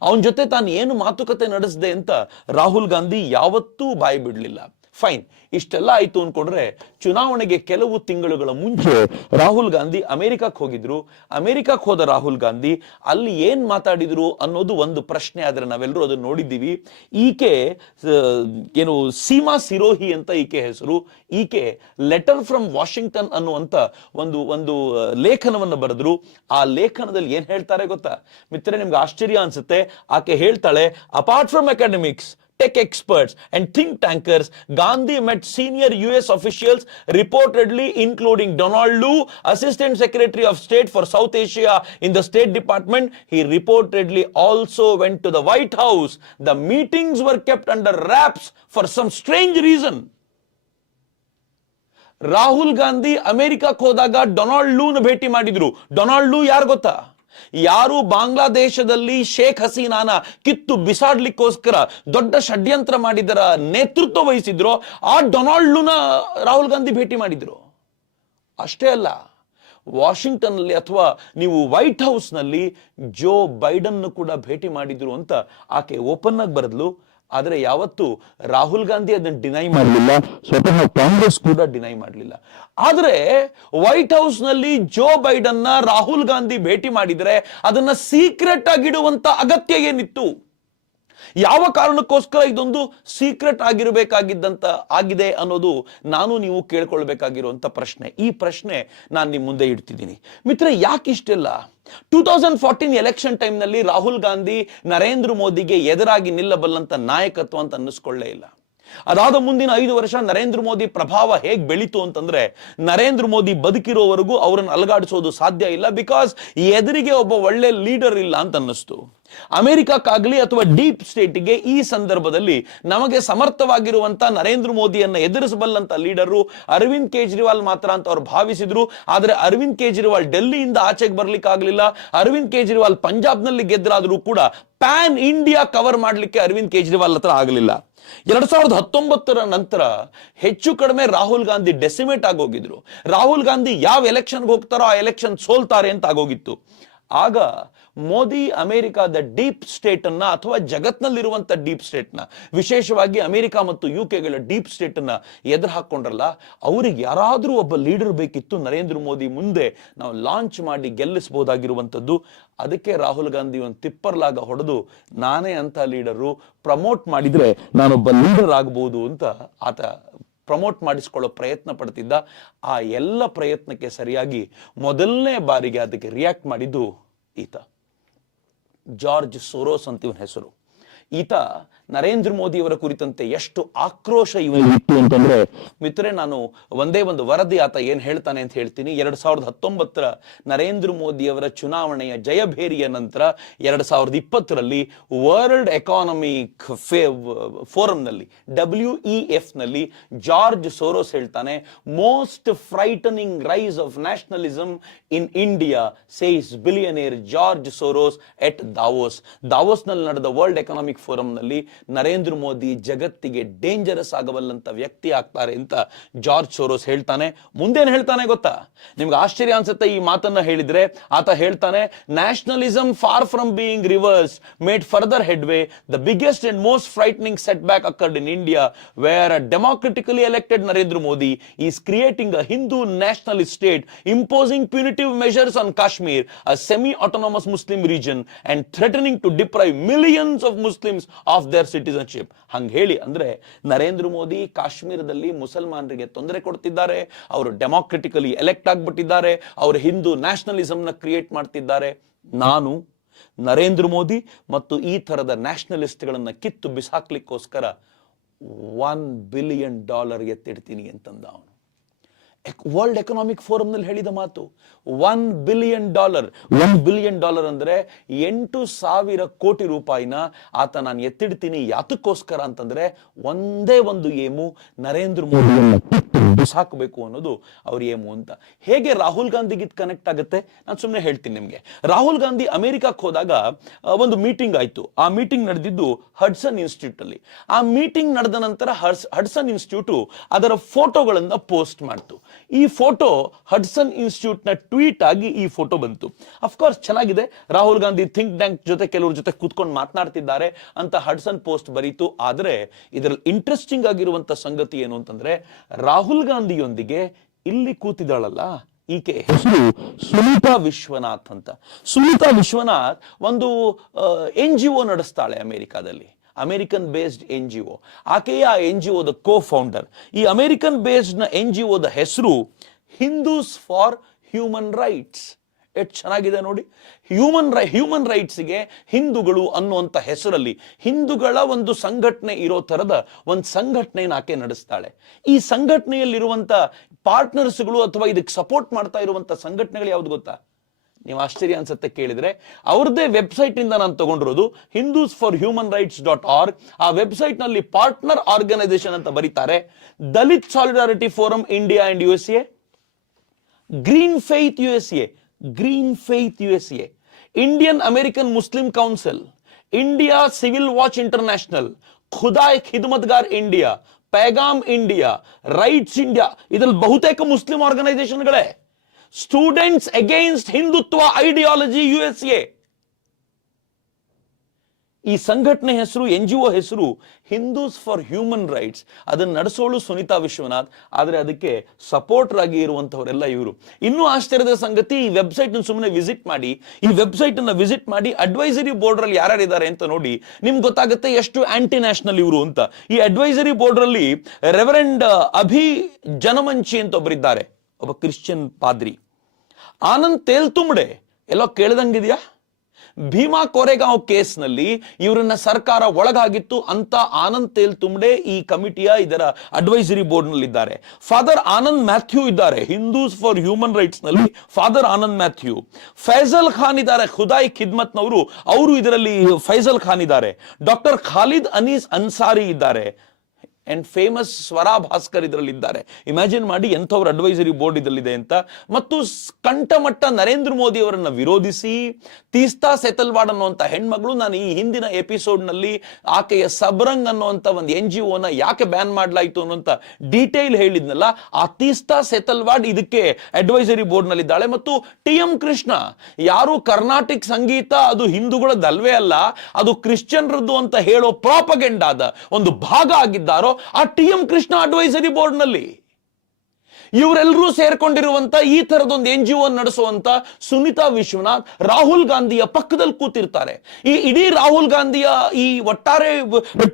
Speaker 1: ಅವನ ಜೊತೆ ತಾನು ಏನು ಮಾತುಕತೆ ನಡೆಸಿದೆ ಅಂತ ರಾಹುಲ್ ಗಾಂಧಿ ಯಾವತ್ತೂ ಬಾಯಿ ಬಿಡಲಿಲ್ಲ. ಫೈನ್ ಇಷ್ಟೆಲ್ಲ ಆಯ್ತು ಅನ್ಕೊಂಡ್ರೆ ಚುನಾವಣೆಗೆ ಕೆಲವು ತಿಂಗಳುಗಳ ಮುಂಚೆ ರಾಹುಲ್ ಗಾಂಧಿ ಅಮೆರಿಕಕ್ಕೆ ಹೋಗಿದ್ರು. ಅಮೆರಿಕಕ್ಕೆ ಹೋದ ರಾಹುಲ್ ಗಾಂಧಿ ಅಲ್ಲಿ ಏನ್ ಮಾತಾಡಿದ್ರು ಅನ್ನೋದು ಒಂದು ಪ್ರಶ್ನೆ ಆದ್ರೆ ನಾವೆಲ್ಲರೂ ಅದನ್ನ ನೋಡಿದ್ದೀವಿ. ಈಕೆ ಏನು ಸೀಮಾ ಸಿರೋಹಿ ಅಂತ ಈಕೆ ಹೆಸರು. ಈಕೆ ಲೆಟರ್ ಫ್ರಮ್ ವಾಷಿಂಗ್ಟನ್ ಅನ್ನುವಂತ ಒಂದು ಒಂದು ಲೇಖನವನ್ನು ಬರೆದ್ರು. ಆ ಲೇಖನದಲ್ಲಿ ಏನ್ ಹೇಳ್ತಾರೆ ಗೊತ್ತಾ? ಮಿತ್ರ ನಿಮ್ಗೆ ಆಶ್ಚರ್ಯ ಅನ್ಸುತ್ತೆ. ಆಕೆ ಹೇಳ್ತಾಳೆ apart from academics tech experts and think tankers, Gandhi met senior US officials, reportedly including Donald Lu, Assistant Secretary of State for South Asia in the State Department. He reportedly also went to the White House. The meetings were kept under wraps for some strange reason. Rahul Gandhi ಅಮೆರಿಕಕ್ಕೆ ಹೋದಾಗ Donald Luna ಭೇಟಿ ಮಾಡಿದ್ರು Donald ಲೂ ಯಾರು ಗೊತ್ತಾ ಯಾರು ಬಾಂಗ್ಲಾದೇಶದಲ್ಲಿ ಶೇಖ್ ಹಸೀನಾನ ಕಿತ್ತು ಬಿಸಾಡ್ಲಿಕ್ಕೋಸ್ಕರ ದೊಡ್ಡ ಷಡ್ಯಂತ್ರ ಮಾಡಿದರ ನೇತೃತ್ವ ವಹಿಸಿದ್ರು, ಆ ಡೊನಾಲ್ಡ್ ಲೂನ ರಾಹುಲ್ ಗಾಂಧಿ ಭೇಟಿ ಮಾಡಿದ್ರು. ಅಷ್ಟೇ ಅಲ್ಲ ವಾಷಿಂಗ್ಟನ್ ಅಲ್ಲಿ ಅಥವಾ ನೀವು ವೈಟ್ ಹೌಸ್ನಲ್ಲಿ ಜೋ ಬೈಡನ್ ಕೂಡ ಭೇಟಿ ಮಾಡಿದ್ರು ಅಂತ ಆಕೆ ಓಪನ್ ಆಗಿ ಬರೆದ್ಲು. ಆದರೆ ಯಾವತ್ತು ರಾಹುಲ್ ಗಾಂಧಿ ಅದನ್ನು ಡಿನೈ ಮಾಡಲಿಲ್ಲ. ಸ್ವತಃ ಕಾಂಗ್ರೆಸ್ ಕೂಡ ಡಿನೈ ಮಾಡಲಿಲ್ಲ. ಆದರೆ ವೈಟ್ ಹೌಸ್ನಲ್ಲಿ ಜೋ ಬೈಡನ್ನ ರಾಹುಲ್ ಗಾಂಧಿ ಭೇಟಿ ಮಾಡಿದರೆ ಅದನ್ನ ಸೀಕ್ರೆಟ್ ಆಗಿಡುವಂತ ಅಗತ್ಯ ಏನಿತ್ತು? ಯಾವ ಕಾರಣಕ್ಕೋಸ್ಕರ ಇದೊಂದು ಸೀಕ್ರೆಟ್ ಆಗಿರಬೇಕಾಗಿದ್ದಂತ ಆಗಿದೆ ಅನ್ನೋದು ನಾನು ನೀವು ಕೇಳ್ಕೊಳ್ಬೇಕಾಗಿರುವಂಥ ಪ್ರಶ್ನೆ. ಈ ಪ್ರಶ್ನೆ ನಾನು ನಿಮ್ಮ ಮುಂದೆ ಇಡ್ತಿದ್ದೀನಿ. ಮಿತ್ರ ಯಾಕೆ ಇಷ್ಟೆಲ್ಲ? ಟೂ ತೌಸಂಡ್ ಫೋರ್ಟೀನ್ ಎಲೆಕ್ಷನ್ ಟೈಮ್ನಲ್ಲಿ ರಾಹುಲ್ ಗಾಂಧಿ ನರೇಂದ್ರ ಮೋದಿಗೆ ಎದುರಾಗಿ ನಿಲ್ಲಬಲ್ಲಂತ ನಾಯಕತ್ವ ಅಂತ ಅನ್ನಿಸ್ಕೊಳ್ಳೇ ಇಲ್ಲ. ಅದಾದ ಮುಂದಿನ ಐದು ವರ್ಷ ನರೇಂದ್ರ ಮೋದಿ ಪ್ರಭಾವ ಹೇಗೆ ಬೆಳೀತು ಅಂತಂದ್ರೆ, ನರೇಂದ್ರ ಮೋದಿ ಬದುಕಿರೋವರೆಗೂ ಅವರನ್ನು ಅಲಗಾಡಿಸೋದು ಸಾಧ್ಯ ಇಲ್ಲ ಬಿಕಾಸ್ ಎದುರಿಗೆ ಒಬ್ಬ ಒಳ್ಳೆ ಲೀಡರ್ ಇಲ್ಲ ಅಂತ ಅನ್ನಿಸ್ತು. ಅಮೆರಿಕಕ್ಕಾಗಲಿ ಅಥವಾ ಡೀಪ್ ಸ್ಟೇಟ್ಗೆ ಈ ಸಂದರ್ಭದಲ್ಲಿ ನಮಗೆ ಸಮರ್ಥವಾಗಿರುವಂತ ನರೇಂದ್ರ ಮೋದಿಯನ್ನ ಎದುರಿಸಬಲ್ಲಂತ ಲೀಡರು ಅರವಿಂದ್ ಕೇಜ್ರಿವಾಲ್ ಮಾತ್ರ ಅಂತ ಅವ್ರು ಭಾವಿಸಿದ್ರು. ಆದರೆ ಅರವಿಂದ್ ಕೇಜ್ರಿವಾಲ್ ಡೆಲ್ಲಿಯಿಂದ ಆಚೆಗೆ ಬರ್ಲಿಕ್ಕೆ ಆಗ್ಲಿಲ್ಲ ಅರವಿಂದ್ ಕೇಜ್ರಿವಾಲ್ ಪಂಜಾಬ್ನಲ್ಲಿ ಗೆದ್ದರಾದರೂ ಕೂಡ ಪ್ಯಾನ್ ಇಂಡಿಯಾ ಕವರ್ ಮಾಡಲಿಕ್ಕೆ ಅರವಿಂದ್ ಕೇಜ್ರಿವಾಲ್ ಹತ್ರ ಆಗಲಿಲ್ಲ. ಎರಡ್ ಸಾವಿರದ ಹತ್ತೊಂಬತ್ತರ ನಂತರ ಹೆಚ್ಚು ಕಡಿಮೆ ರಾಹುಲ್ ಗಾಂಧಿ ಡೆಸಿಮೇಟ್ ಆಗೋಗಿದ್ರು. ರಾಹುಲ್ ಗಾಂಧಿ ಯಾವ ಎಲೆಕ್ಷನ್ಗೆ ಹೋಗ್ತಾರೋ ಆ ಎಲೆಕ್ಷನ್ ಸೋಲ್ತಾರೆ ಅಂತ ಆಗೋಗಿತ್ತು. ಆಗ ಮೋದಿ ಅಮೆರಿಕದ ಡೀಪ್ ಸ್ಟೇಟ್ ಅನ್ನ ಅಥವಾ ಜಗತ್ನಲ್ಲಿರುವಂತ ಡೀಪ್ ಸ್ಟೇಟ್ನ ವಿಶೇಷವಾಗಿ ಅಮೆರಿಕ ಮತ್ತು ಯು ಕೆಗಳ ಡೀಪ್ ಸ್ಟೇಟ್ ಅನ್ನ ಎದುರು ಹಾಕೊಂಡ್ರಲ್ಲ ಅವ್ರಿಗೆ ಯಾರಾದ್ರೂ ಒಬ್ಬ ಲೀಡರ್ ಬೇಕಿತ್ತು ನರೇಂದ್ರ ಮೋದಿ ಮುಂದೆ ನಾವು ಲಾಂಚ್ ಮಾಡಿ ಗೆಲ್ಲಿಸಬಹುದಾಗಿರುವಂತದ್ದು ಅದಕ್ಕೆ ರಾಹುಲ್ ಗಾಂಧಿ ಒಂದು ತಿಪ್ಪರ್ಲಾಗ ಹೊಡೆದು, ನಾನೇ ಅಂತ ಲೀಡರು, ಪ್ರಮೋಟ್ ಮಾಡಿದ್ರೆ ನಾನೊಬ್ಬ ಲೀಡರ್ ಆಗಬಹುದು ಅಂತ ಆತ ಪ್ರಮೋಟ್ ಮಾಡಿಸ್ಕೊಳ್ಳೋ ಪ್ರಯತ್ನ ಪಡ್ತಿದ್ದ. ಆ ಎಲ್ಲ ಪ್ರಯತ್ನಕ್ಕೆ ಸರಿಯಾಗಿ ಮೊದಲನೇ ಬಾರಿಗೆ ಅದಕ್ಕೆ ರಿಯಾಕ್ಟ್ ಮಾಡಿದ್ದು ಈತ. ಜಾರ್ಜ್ ಸೋರೋಸ್ ಅಂತ ಇವನ ಹೆಸರು ಈತ ನರೇಂದ್ರ ಮೋದಿ ಅವರ ಕುರಿತಂತೆ ಎಷ್ಟು ಆಕ್ರೋಶ ಇವನಿಗಿತ್ತು ಅಂತಂದ್ರೆ, ಮಿತ್ರರೆ, ನಾನು ಒಂದೇ ಒಂದು ವರದಿ ಆತ ಏನ್ ಹೇಳ್ತಾನೆ ಅಂತ ಹೇಳ್ತೀನಿ. ಎರಡ್ ಸಾವಿರದ ಹತ್ತೊಂಬತ್ತರ ನರೇಂದ್ರ ಮೋದಿ ಅವರ ಚುನಾವಣೆಯ ಜಯಭೇರಿಯ ನಂತರ ಎರಡ್ ಸಾವಿರದ ಇಪ್ಪತ್ತರಲ್ಲಿ ವರ್ಲ್ಡ್ ಎಕಾನಮಿಕ್ ಫೋರಂನಲ್ಲಿ ಡಬ್ಲ್ಯೂ ಇ ಎಫ್ನಲ್ಲಿ ಜಾರ್ಜ್ ಸೋರೋಸ್ ಹೇಳ್ತಾನೆ most frightening rise of nationalism in India says billionaire George Soros at Davos ದಾವೋಸ್ನಲ್ಲಿ ನಡೆದ ವರ್ಲ್ಡ್ ಎಕನಾಮಿಕ್ ಫೋರಂ ನಲ್ಲಿ ನರೇಂದ್ರ ಮೋದಿ ಜಗತ್ತಿಗೆ ಡೇಂಜರಸ್ ಆಗಬಲ್ಲಂತ ವ್ಯಕ್ತಿ ಆಗ್ತಾರೆ ಅಂತ ಜಾರ್ಜ್ ಸೋರೋಸ್ ಹೇಳ್ತಾನೆ. ಮುಂದೇನು ಹೇಳ್ತಾನೆ ಗೊತ್ತಾ? ನಿಮ್ಗೆ ಆಶ್ಚರ್ಯ ಅನ್ಸುತ್ತೆ ಈ ಮಾತನ್ನ ಹೇಳಿದ್ರೆ? ಆತ ಹೇಳ್ತಾನೆ nationalism far from being reversed made further headway the biggest and most frightening setback occurred in India where a democratically elected Narendra Modi is creating a Hindu nationalist state imposing punitive measures on Kashmir a semi autonomous Muslim region and threatening to deprive millions of of Muslims of their citizenship ಹಂಗೆ ಹೇಳಿ ಅಂದ್ರೆ ನರೇಂದ್ರ ಮೋದಿ ಕಾಶ್ಮೀರದಲ್ಲಿ ಮುಸಲ್ಮಾನರಿಗೆ ತೊಂದರೆ ಕೊಡ್ತಿದ್ದಾರೆ, ಅವರು ಡೆಮಾಕ್ರೆಟಿಕಲಿ elect ಆಗಿಬಿಟ್ಟಿದ್ದಾರೆ, ಅವರು Hindu ನ್ಯಾಷನಲಿಸಮ್ನ create ಮಾಡ್ತಿದ್ದಾರೆ. ನಾನು, ನರೇಂದ್ರ ಮೋದಿ ಮತ್ತು ಈ ಥರದ ನ್ಯಾಷನಲಿಸ್ಟ್ಗಳನ್ನು ಕಿತ್ತು ಬಿಸಾಕ್ಲಿಕ್ಕೋಸ್ಕರ ಒನ್ ಬಿಲಿಯನ್ ಡಾಲರ್ ಎತ್ತಿಡ್ತೀನಿ ಅಂತಂದ ಅವನು. ವರ್ಲ್ಡ್ ಎಕನಾಮಿಕ್ ಫೋರಂನಲ್ಲಿ ಹೇಳಿದ ಮಾತು one billion dollar one billion dollar ಅಂದ್ರೆ ಎಂಟು ಸಾವಿರ ಕೋಟಿ ರೂಪಾಯಿನ ಆತ ನಾನು ಎತ್ತಿಡ್ತೀನಿ ಯಾತಕ್ಕೋಸ್ಕರ ಅಂತಂದ್ರೆ ಒಂದೇ ಒಂದು ಏಮು ನರೇಂದ್ರ ಮೋದಿಯನ್ನ ಕಿತ್ತು ಬಿಸಾಕಬೇಕು ಅನ್ನೋದು ಅವ್ರ ಏಮು ಅಂತ. ಹೇಗೆ ರಾಹುಲ್ ಗಾಂಧಿಗೆ ಕನೆಕ್ಟ್ ಆಗುತ್ತೆ? ನಾನು ಸುಮ್ಮನೆ ಹೇಳ್ತೀನಿ ನಿಮಗೆ. ರಾಹುಲ್ ಗಾಂಧಿ ಅಮೆರಿಕಕ್ಕೆ ಹೋದಾಗ ಒಂದು ಮೀಟಿಂಗ್ ಆಯ್ತು. ಆ ಮೀಟಿಂಗ್ ನಡೆದಿದ್ದು ಹಡ್ಸನ್ ಇನ್ಸ್ಟಿಟ್ಯೂಟ್ ಅಲ್ಲಿ. ಆ ಮೀಟಿಂಗ್ ನಡೆದ ನಂತರ ಹಡ್ಸ್ ಹಡ್ಸನ್ ಇನ್ಸ್ಟಿಟ್ಯೂಟ್ ಅದರ ಫೋಟೋಗಳನ್ನ ಪೋಸ್ಟ್ ಮಾಡ್ತು. ಈ ಫೋಟೋ ಹಡ್ಸನ್ ಇನ್ಸ್ಟಿಟ್ಯೂಟ್ನ ಟ್ವೀಟ್ ಆಗಿ ಈ ಫೋಟೋ ಬಂತು. ಅಫ್ಕೋರ್ಸ್ ಚೆನ್ನಾಗಿದೆ. ರಾಹುಲ್ ಗಾಂಧಿ ಥಿಂಕ್ ಟ್ಯಾಂಕ್ ಜೊತೆ ಕೆಲವ್ರ ಜೊತೆ ಕೂತ್ಕೊಂಡು ಮಾತನಾಡ್ತಿದ್ದಾರೆ ಅಂತ ಹಡ್ಸನ್ ಪೋಸ್ಟ್ ಬರೀತು. ಆದ್ರೆ ಇದರಲ್ಲಿ ಇಂಟ್ರೆಸ್ಟಿಂಗ್ ಆಗಿರುವಂತ ಸಂಗತಿ ಏನು ಅಂತಂದ್ರೆ, ರಾಹುಲ್ ಗಾಂಧಿಯೊಂದಿಗೆ ಇಲ್ಲಿ ಕೂತಿದ್ದಾಳಲ್ಲ? ಈಕೆ ಹೆಸರು ಸುನೀತಾ ವಿಶ್ವನಾಥ್ ಅಂತ. ಸುನೀತಾ ವಿಶ್ವನಾಥ್ ಒಂದು ಎನ್ ಜಿ ಒ ನಡೆಸ್ತಾಳೆ ಅಮೆರಿಕಾದಲ್ಲಿ. American based N G O ಆಕೆಯ ಆ ಎನ್ ಜಿ ಒದ ಕೋ ಫೌಂಡರ್ ಈ ಅಮೆರಿಕನ್ ಬೇಸ್ಡ್ನ ಎನ್ ಜಿ ಒದ ಹೆಸರು ಹಿಂದೂಸ್ ಫಾರ್ ಹ್ಯೂಮನ್ ರೈಟ್ಸ್. ಎಷ್ಟು ಚೆನ್ನಾಗಿದೆ ನೋಡಿ. ಹ್ಯೂಮನ್ ರೈ ಹ್ಯೂಮನ್ ರೈಟ್ಸ್ಗೆ ಹಿಂದೂಗಳು ಅನ್ನುವಂಥ ಹೆಸರಲ್ಲಿ ಹಿಂದೂಗಳ ಒಂದು ಸಂಘಟನೆ ಇರೋ ಥರದ ಒಂದು ಸಂಘಟನೆಯನ್ನು ಆಕೆ ನಡೆಸ್ತಾಳೆ. ಈ ಸಂಘಟನೆಯಲ್ಲಿರುವಂಥ ಪಾರ್ಟ್ನರ್ಸ್ಗಳು ಅಥವಾ ಇದಕ್ಕೆ ಸಪೋರ್ಟ್ ಮಾಡ್ತಾ ಇರುವಂಥ ಸಂಘಟನೆಗಳು ಯಾವ್ದು ಗೊತ್ತಾ? ನೀವು ಆಶ್ಚರ್ಯ ಅನ್ಸುತ್ತೆ ಕೇಳಿದ್ರೆ. ಅವ್ರದ್ದೇ ವೆಬ್ಸೈಟ್ ಇಂದ ನಾನು ತಗೊಂಡಿರೋದು Hindus for human rights dot org ಆ ವೆಬ್ಸೈಟ್ನಲ್ಲಿ ಪಾರ್ಟ್ನರ್ ಆರ್ಗನೈಸೇಷನ್ ಅಂತ ಬರೀತಾರೆ. Dalit solidarity forum India and U S A green faith U S A green faith U S A Indian American Muslim council India civil watch international Khudai Khidmatgar India Paigam India rights India ಇದ್ರಲ್ಲಿ ಬಹುತೇಕ ಮುಸ್ಲಿಂ ಆರ್ಗನೈಸೇಷನ್ಗಳೇ students against Hindutva ideology U S A ಈ ಸಂಘಟನೆ ಹೆಸರು N G ಒ ಹೆಸರು Hindus for human rights ಅದನ್ನು ನಡೆಸೋಳು ಸುನಿತಾ ವಿಶ್ವನಾಥ್, ಆದರೆ ಅದಕ್ಕೆ ಸಪೋರ್ಟರ್ ಆಗಿ ಇರುವಂಥವರೆಲ್ಲ ಇವರು. ಇನ್ನೂ ಆಶ್ಚರ್ಯದ ಸಂಗತಿ, ಈ ವೆಬ್ಸೈಟ್ ಸುಮ್ಮನೆ ವಿಸಿಟ್ ಮಾಡಿ, ಈ ವೆಬ್ಸೈಟ್ ಅನ್ನ ವಿಸಿಟ್ ಮಾಡಿ ಅಡ್ವೈಸರಿ ಬೋರ್ಡ್ ಅಲ್ಲಿ ಯಾರ್ಯಾರಿದ್ದಾರೆ ಅಂತ ನೋಡಿ, ನಿಮ್ಗೆ ಗೊತ್ತಾಗುತ್ತೆ ಎಷ್ಟು ಆಂಟಿ ನ್ಯಾಷನಲ್ ಇವರು ಅಂತ. ಈ ಅಡ್ವೈಸರಿ ಬೋರ್ಡ್ ಅಲ್ಲಿ ರೆವರೆಂಡ್ ಅಭಿ ಜನಮಂಚಿ ಅಂತ ಒಬ್ಬರಿದ್ದಾರೆ ಒಬ್ಬ ಕ್ರಿಶ್ಚಿಯನ್ ಪಾದ್ರಿ. ಆನಂದ್ ತೇಲ್ತುಂಬಡೆ, ಎಲ್ಲೋ ಕೇಳ್ದಂಗಿದ್ಯಾ? ಭೀಮಾ ಕೋರೆಗಾಂವ್ ಕೇಸ್ನಲ್ಲಿ ಇವರನ್ನ ಸರ್ಕಾರ ಒಳಗಾಗಿತ್ತು ಅಂತ ಆನಂದ್ ತೇಲ್ತುಂಬಡೆ ಈ ಕಮಿಟಿಯ ಇದರ ಅಡ್ವೈಸರಿ ಬೋರ್ಡ್ ನಲ್ಲಿದ್ದಾರೆ ಫಾದರ್ ಆನಂದ್ ಮ್ಯಾಥ್ಯೂ ಇದ್ದಾರೆ. ಹಿಂದೂಸ್ ಫಾರ್ ಹ್ಯೂಮನ್ ರೈಟ್ಸ್ನಲ್ಲಿ ಫಾದರ್ ಆನಂದ್ ಮ್ಯಾಥ್ಯೂ. ಫೈಜಲ್ ಖಾನ್ ಇದ್ದಾರೆ. ಖಿದ್ಮತ್ ನವರು ಅವರು ಇದರಲ್ಲಿ ಫೈಜಲ್ ಖಾನ್ ಇದ್ದಾರೆ. ಡಾಕ್ಟರ್ ಖಾಲಿದ್ ಅನೀಸ್ ಅನ್ಸಾರಿ ಇದ್ದಾರೆ. ಅಂಡ್ ಫೇಮಸ್ ಸ್ವರಾ ಭಾಸ್ಕರ್ ಇದರಲ್ಲಿ ಇದ್ದಾರೆ ಇಮ್ಯಾಜಿನ್ ಮಾಡಿ ಎಂಥವ್ರ ಅಡ್ವೈಸರಿ ಬೋರ್ಡ್ ಇದರಲ್ಲಿದೆ ಅಂತ. ಮತ್ತು ಕಂಠಮಟ್ಟ ನರೇಂದ್ರ ಮೋದಿ ಅವರನ್ನು ವಿರೋಧಿಸಿ, ತೀಸ್ತಾ ಸೆತಲ್ವಾಡ್ ಅನ್ನುವಂಥ ಹೆಣ್ಮಗಳು ನಾನು ಈ ಹಿಂದಿನ ಎಪಿಸೋಡ್ನಲ್ಲಿ ಆಕೆಯ ಸಬ್ರಂಗ್ ಅನ್ನುವಂಥ ಒಂದು ಎನ್ ಜಿ ಒನ ಯಾಕೆ ಬ್ಯಾನ್ ಮಾಡಲಾಯಿತು ಅನ್ನುವಂಥ ಡೀಟೇಲ್ ಹೇಳಿದ್ನಲ್ಲ, ಆ ತೀಸ್ತಾ ಸೆತಲ್ವಾಡ್ ಇದಕ್ಕೆ ಅಡ್ವೈಸರಿ ಬೋರ್ಡ್ನಲ್ಲಿದ್ದಾಳೆ ಮತ್ತು ಟಿ ಎಂ ಕೃಷ್ಣ, ಯಾರು ಕರ್ನಾಟಕ ಸಂಗೀತ, ಅದು ಹಿಂದೂಗಳದ್ದಲ್ವೇ ಅಲ್ಲ, ಅದು ಕ್ರಿಶ್ಚಿಯನ್ರದ್ದು ಅಂತ ಹೇಳೋ ಪ್ರಾಪಗೆಂಡಾದ ಒಂದು ಭಾಗ ಆಗಿದ್ದಾರೋ ಆ ಟಿ ಎಂ ಕೃಷ್ಣ ಅಡ್ವೈಸರಿ ಬೋರ್ಡ್ನಲ್ಲಿ. ಇವರೆಲ್ಲರೂ ಸೇರ್ಕೊಂಡಿರುವಂತ ಈ ತರದೊಂದು ಎನ್ ಜಿ ಒ ನಡೆಸುವಂತ ಸುನಿತಾ ವಿಶ್ವನಾಥ್, ರಾಹುಲ್ ಗಾಂಧಿಯ ಪಕ್ಕದಲ್ಲಿ ಕೂತಿರ್ತಾರೆ. ಈ ಇಡೀ ರಾಹುಲ್ ಗಾಂಧಿಯ ಈ ಒಟ್ಟಾರೆ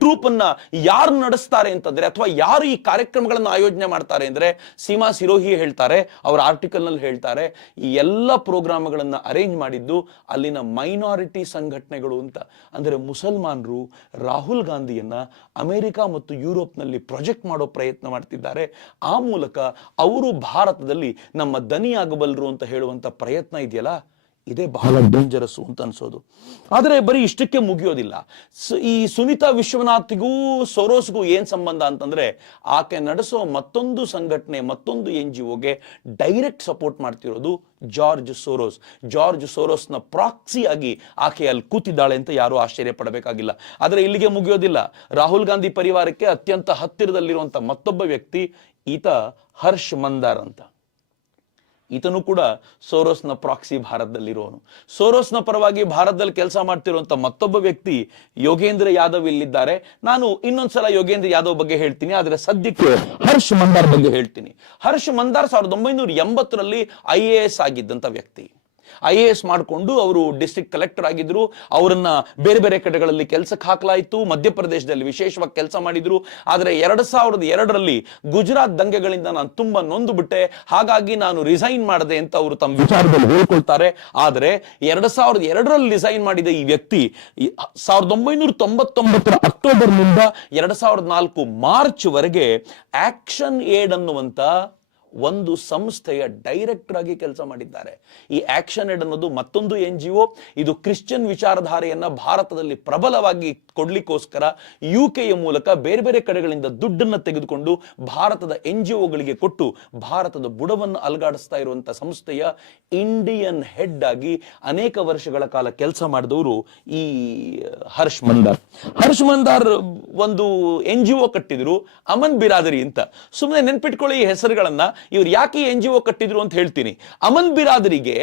Speaker 1: ಟ್ರೂಪ್ ಅನ್ನ ಯಾರು ನಡೆಸ್ತಾರೆ ಅಂತಂದ್ರೆ ಅಥವಾ ಯಾರು ಈ ಕಾರ್ಯಕ್ರಮಗಳನ್ನು ಆಯೋಜನೆ ಮಾಡ್ತಾರೆ ಅಂದ್ರೆ ಸೀಮಾ ಸಿರೋಹಿ ಹೇಳ್ತಾರೆ, ಅವರ ಆರ್ಟಿಕಲ್ನಲ್ಲಿ ಹೇಳ್ತಾರೆ, ಈ ಎಲ್ಲ ಪ್ರೋಗ್ರಾಮ್ಗಳನ್ನ ಅರೇಂಜ್ ಮಾಡಿದ್ದು ಅಲ್ಲಿನ ಮೈನಾರಿಟಿ ಸಂಘಟನೆಗಳು ಅಂತ. ಅಂದ್ರೆ ಮುಸಲ್ಮಾನರು ರಾಹುಲ್ ಗಾಂಧಿಯನ್ನ ಅಮೆರಿಕ ಮತ್ತು ಯುರೋಪ್ನಲ್ಲಿ ಪ್ರೊಜೆಕ್ಟ್ ಮಾಡೋ ಪ್ರಯತ್ನ ಮಾಡ್ತಿದ್ದಾರೆ. ಆ ಮೂಲಕ ಅವರು ಭಾರತದಲ್ಲಿ ನಮ್ಮ ದನಿಯಾಗಬಲ್ಲರು ಅಂತ ಹೇಳುವಂತ ಪ್ರಯತ್ನ ಇದೆಯಲ್ಲ? ಇದೇ ಬಹಳ ಡೇಂಜರಸ್ ಅಂತ ಅನ್ಸೋದು. ಆದರೆ ಬರೀ ಇಷ್ಟಕ್ಕೆ ಮುಗಿಯೋದಿಲ್ಲ. ಈ ಸುನೀತಾ ವಿಶ್ವನಾಥ್ಗೂ ಸೊರೋಸ್ಗೂ ಏನ್ ಸಂಬಂಧ ಅಂತಂದ್ರೆ ಆಕೆ ನಡೆಸೋ ಮತ್ತೊಂದು ಸಂಘಟನೆ ಮತ್ತೊಂದು ಎನ್ ಜಿ ಒಗೆ ಡೈರೆಕ್ಟ್ ಸಪೋರ್ಟ್ ಮಾಡ್ತಿರೋದು ಜಾರ್ಜ್ ಸೋರೋಸ್. ಜಾರ್ಜ್ ಸೋರೋಸ್ನ ಪ್ರಾಕ್ಸಿ ಆಗಿ ಆಕೆ ಅಲ್ಲಿ ಕೂತಿದ್ದಾಳೆ ಅಂತ ಯಾರೂ ಆಶ್ಚರ್ಯ ಪಡಬೇಕಾಗಿಲ್ಲ. ಆದರೆ ಇಲ್ಲಿಗೆ ಮುಗಿಯೋದಿಲ್ಲ. ರಾಹುಲ್ ಗಾಂಧಿ ಪರಿವಾರಕ್ಕೆ ಅತ್ಯಂತ ಹತ್ತಿರದಲ್ಲಿರುವಂಥ ಮತ್ತೊಬ್ಬ ವ್ಯಕ್ತಿ ಈತ ಹರ್ಷ್ ಮಂದಾರ್ ಅಂತ. ಈತನು ಕೂಡ ಸೋರೋಸ್ನ ಪ್ರಾಕ್ಸಿ ಭಾರತದಲ್ಲಿರೋನು. ಸೋರೋಸ್ನ ಪರವಾಗಿ ಭಾರತದಲ್ಲಿ ಕೆಲಸ ಮಾಡ್ತಿರುವಂತ ಮತ್ತೊಬ್ಬ ವ್ಯಕ್ತಿ ಯೋಗೇಂದ್ರ ಯಾದವ್ ಇಲ್ಲಿದ್ದಾರೆ. ನಾನು ಇನ್ನೊಂದ್ಸಲ ಯೋಗೇಂದ್ರ ಯಾದವ್ ಬಗ್ಗೆ ಹೇಳ್ತೀನಿ, ಆದ್ರೆ ಸದ್ಯಕ್ಕೆ ಹರ್ಷ್ ಮಂದಾರ್ ಬಗ್ಗೆ ಹೇಳ್ತೀನಿ. ಹರ್ಷ್ ಮಂದಾರ್ ಸಾವಿರದ ಒಂಬೈನೂರ ಎಂಬತ್ತರಲ್ಲಿ ಐ ಎ ಎಸ್ ಆಗಿದ್ದಂತ ವ್ಯಕ್ತಿ. ಐ ಎ ಎಸ್ ಮಾಡಿಕೊಂಡು ಅವರು ಡಿಸ್ಟ್ರಿಕ್ಟ್ ಕಲೆಕ್ಟರ್ ಆಗಿದ್ರು. ಅವರನ್ನ ಬೇರೆ ಬೇರೆ ಕಡೆಗಳಲ್ಲಿ ಕೆಲಸಕ್ಕೆ ಹಾಕಲಾಯಿತು. ಮಧ್ಯಪ್ರದೇಶದಲ್ಲಿ ವಿಶೇಷವಾಗಿ ಕೆಲಸ ಮಾಡಿದ್ರು. ಆದರೆ ಎರಡು ಸಾವಿರದ ಎರಡರಲ್ಲಿ ಗುಜರಾತ್ ದಂಗೆಗಳಿಂದ ನಾನು ತುಂಬಾ ನೊಂದು ಬಿಟ್ಟೆ. ಹಾಗಾಗಿ ನಾನು ರಿಸೈನ್ ಮಾಡಿದೆ ಅಂತ ಅವರು ತಮ್ಮ ವಿಚಾರದಲ್ಲಿ ಹೇಳ್ಕೊಳ್ತಾರೆ. ಆದರೆ ಎರಡು ಸಾವಿರದ ಎರಡರಲ್ಲಿ ರಿಸೈನ್ ಮಾಡಿದ ಈ ವ್ಯಕ್ತಿ ಸಾವಿರದ ಒಂಬೈನೂರ ತೊಂಬತ್ತೊಂಬತ್ತರ ಅಕ್ಟೋಬರ್ನಿಂದ ಎರಡು ಸಾವಿರದ ನಾಲ್ಕು ಮಾರ್ಚ್ ವರೆಗೆ ಆಕ್ಷನ್ ಏಡ್ ಅನ್ನುವಂತ ಒಂದು ಸಂಸ್ಥೆಯ ಡೈರೆಕ್ಟರ್ ಆಗಿ ಕೆಲಸ ಮಾಡಿದ್ದಾರೆ. ಈ ಆಕ್ಷನ್ ಎಡ್ ಅನ್ನೋದು ಮತ್ತೊಂದು ಎನ್ ಜಿ ಒ ಇದು ಕ್ರಿಶ್ಚಿಯನ್ ವಿಚಾರಧಾರೆಯನ್ನ ಭಾರತದಲ್ಲಿ ಪ್ರಬಲವಾಗಿ ಕೊಡ್ಲಿಕ್ಕೋಸ್ಕರ ಯು ಕೆಯ ಮೂಲಕ ಬೇರೆ ಬೇರೆ ಕಡೆಗಳಿಂದ ದುಡ್ಡನ್ನು ತೆಗೆದುಕೊಂಡು ಭಾರತದ ಎನ್ ಜಿ ಕೊಟ್ಟು ಭಾರತದ ಬುಡವನ್ನು ಅಲುಗಾಡಿಸ್ತಾ ಇರುವಂತ ಸಂಸ್ಥೆಯ ಇಂಡಿಯನ್ ಹೆಡ್ ಆಗಿ ಅನೇಕ ವರ್ಷಗಳ ಕಾಲ ಕೆಲಸ ಮಾಡಿದವರು ಈ ಹರ್ಷ್ ಮಂದಾರ್. ಹರ್ಷ್ ಮಂದಾರ್ ಒಂದು ಎನ್ ಜಿ ಒ ಕಟ್ಟಿದ್ರು, ಅಮನ್ ಬಿರಾದರಿ ಅಂತ. ಸುಮ್ಮನೆ ನೆನ್ಪಿಟ್ಕೊಳ್ಳಿ ಈ ಹೆಸರುಗಳನ್ನ. ಇವ್ರು ಯಾಕೆ ಎನ್ ಜಿ ಒ ಕಟ್ಟಿದ್ರು ಅಂತ ಹೇಳ್ತೀನಿ. ಅಮನ್ ಬಿರಾದರಿಗೆ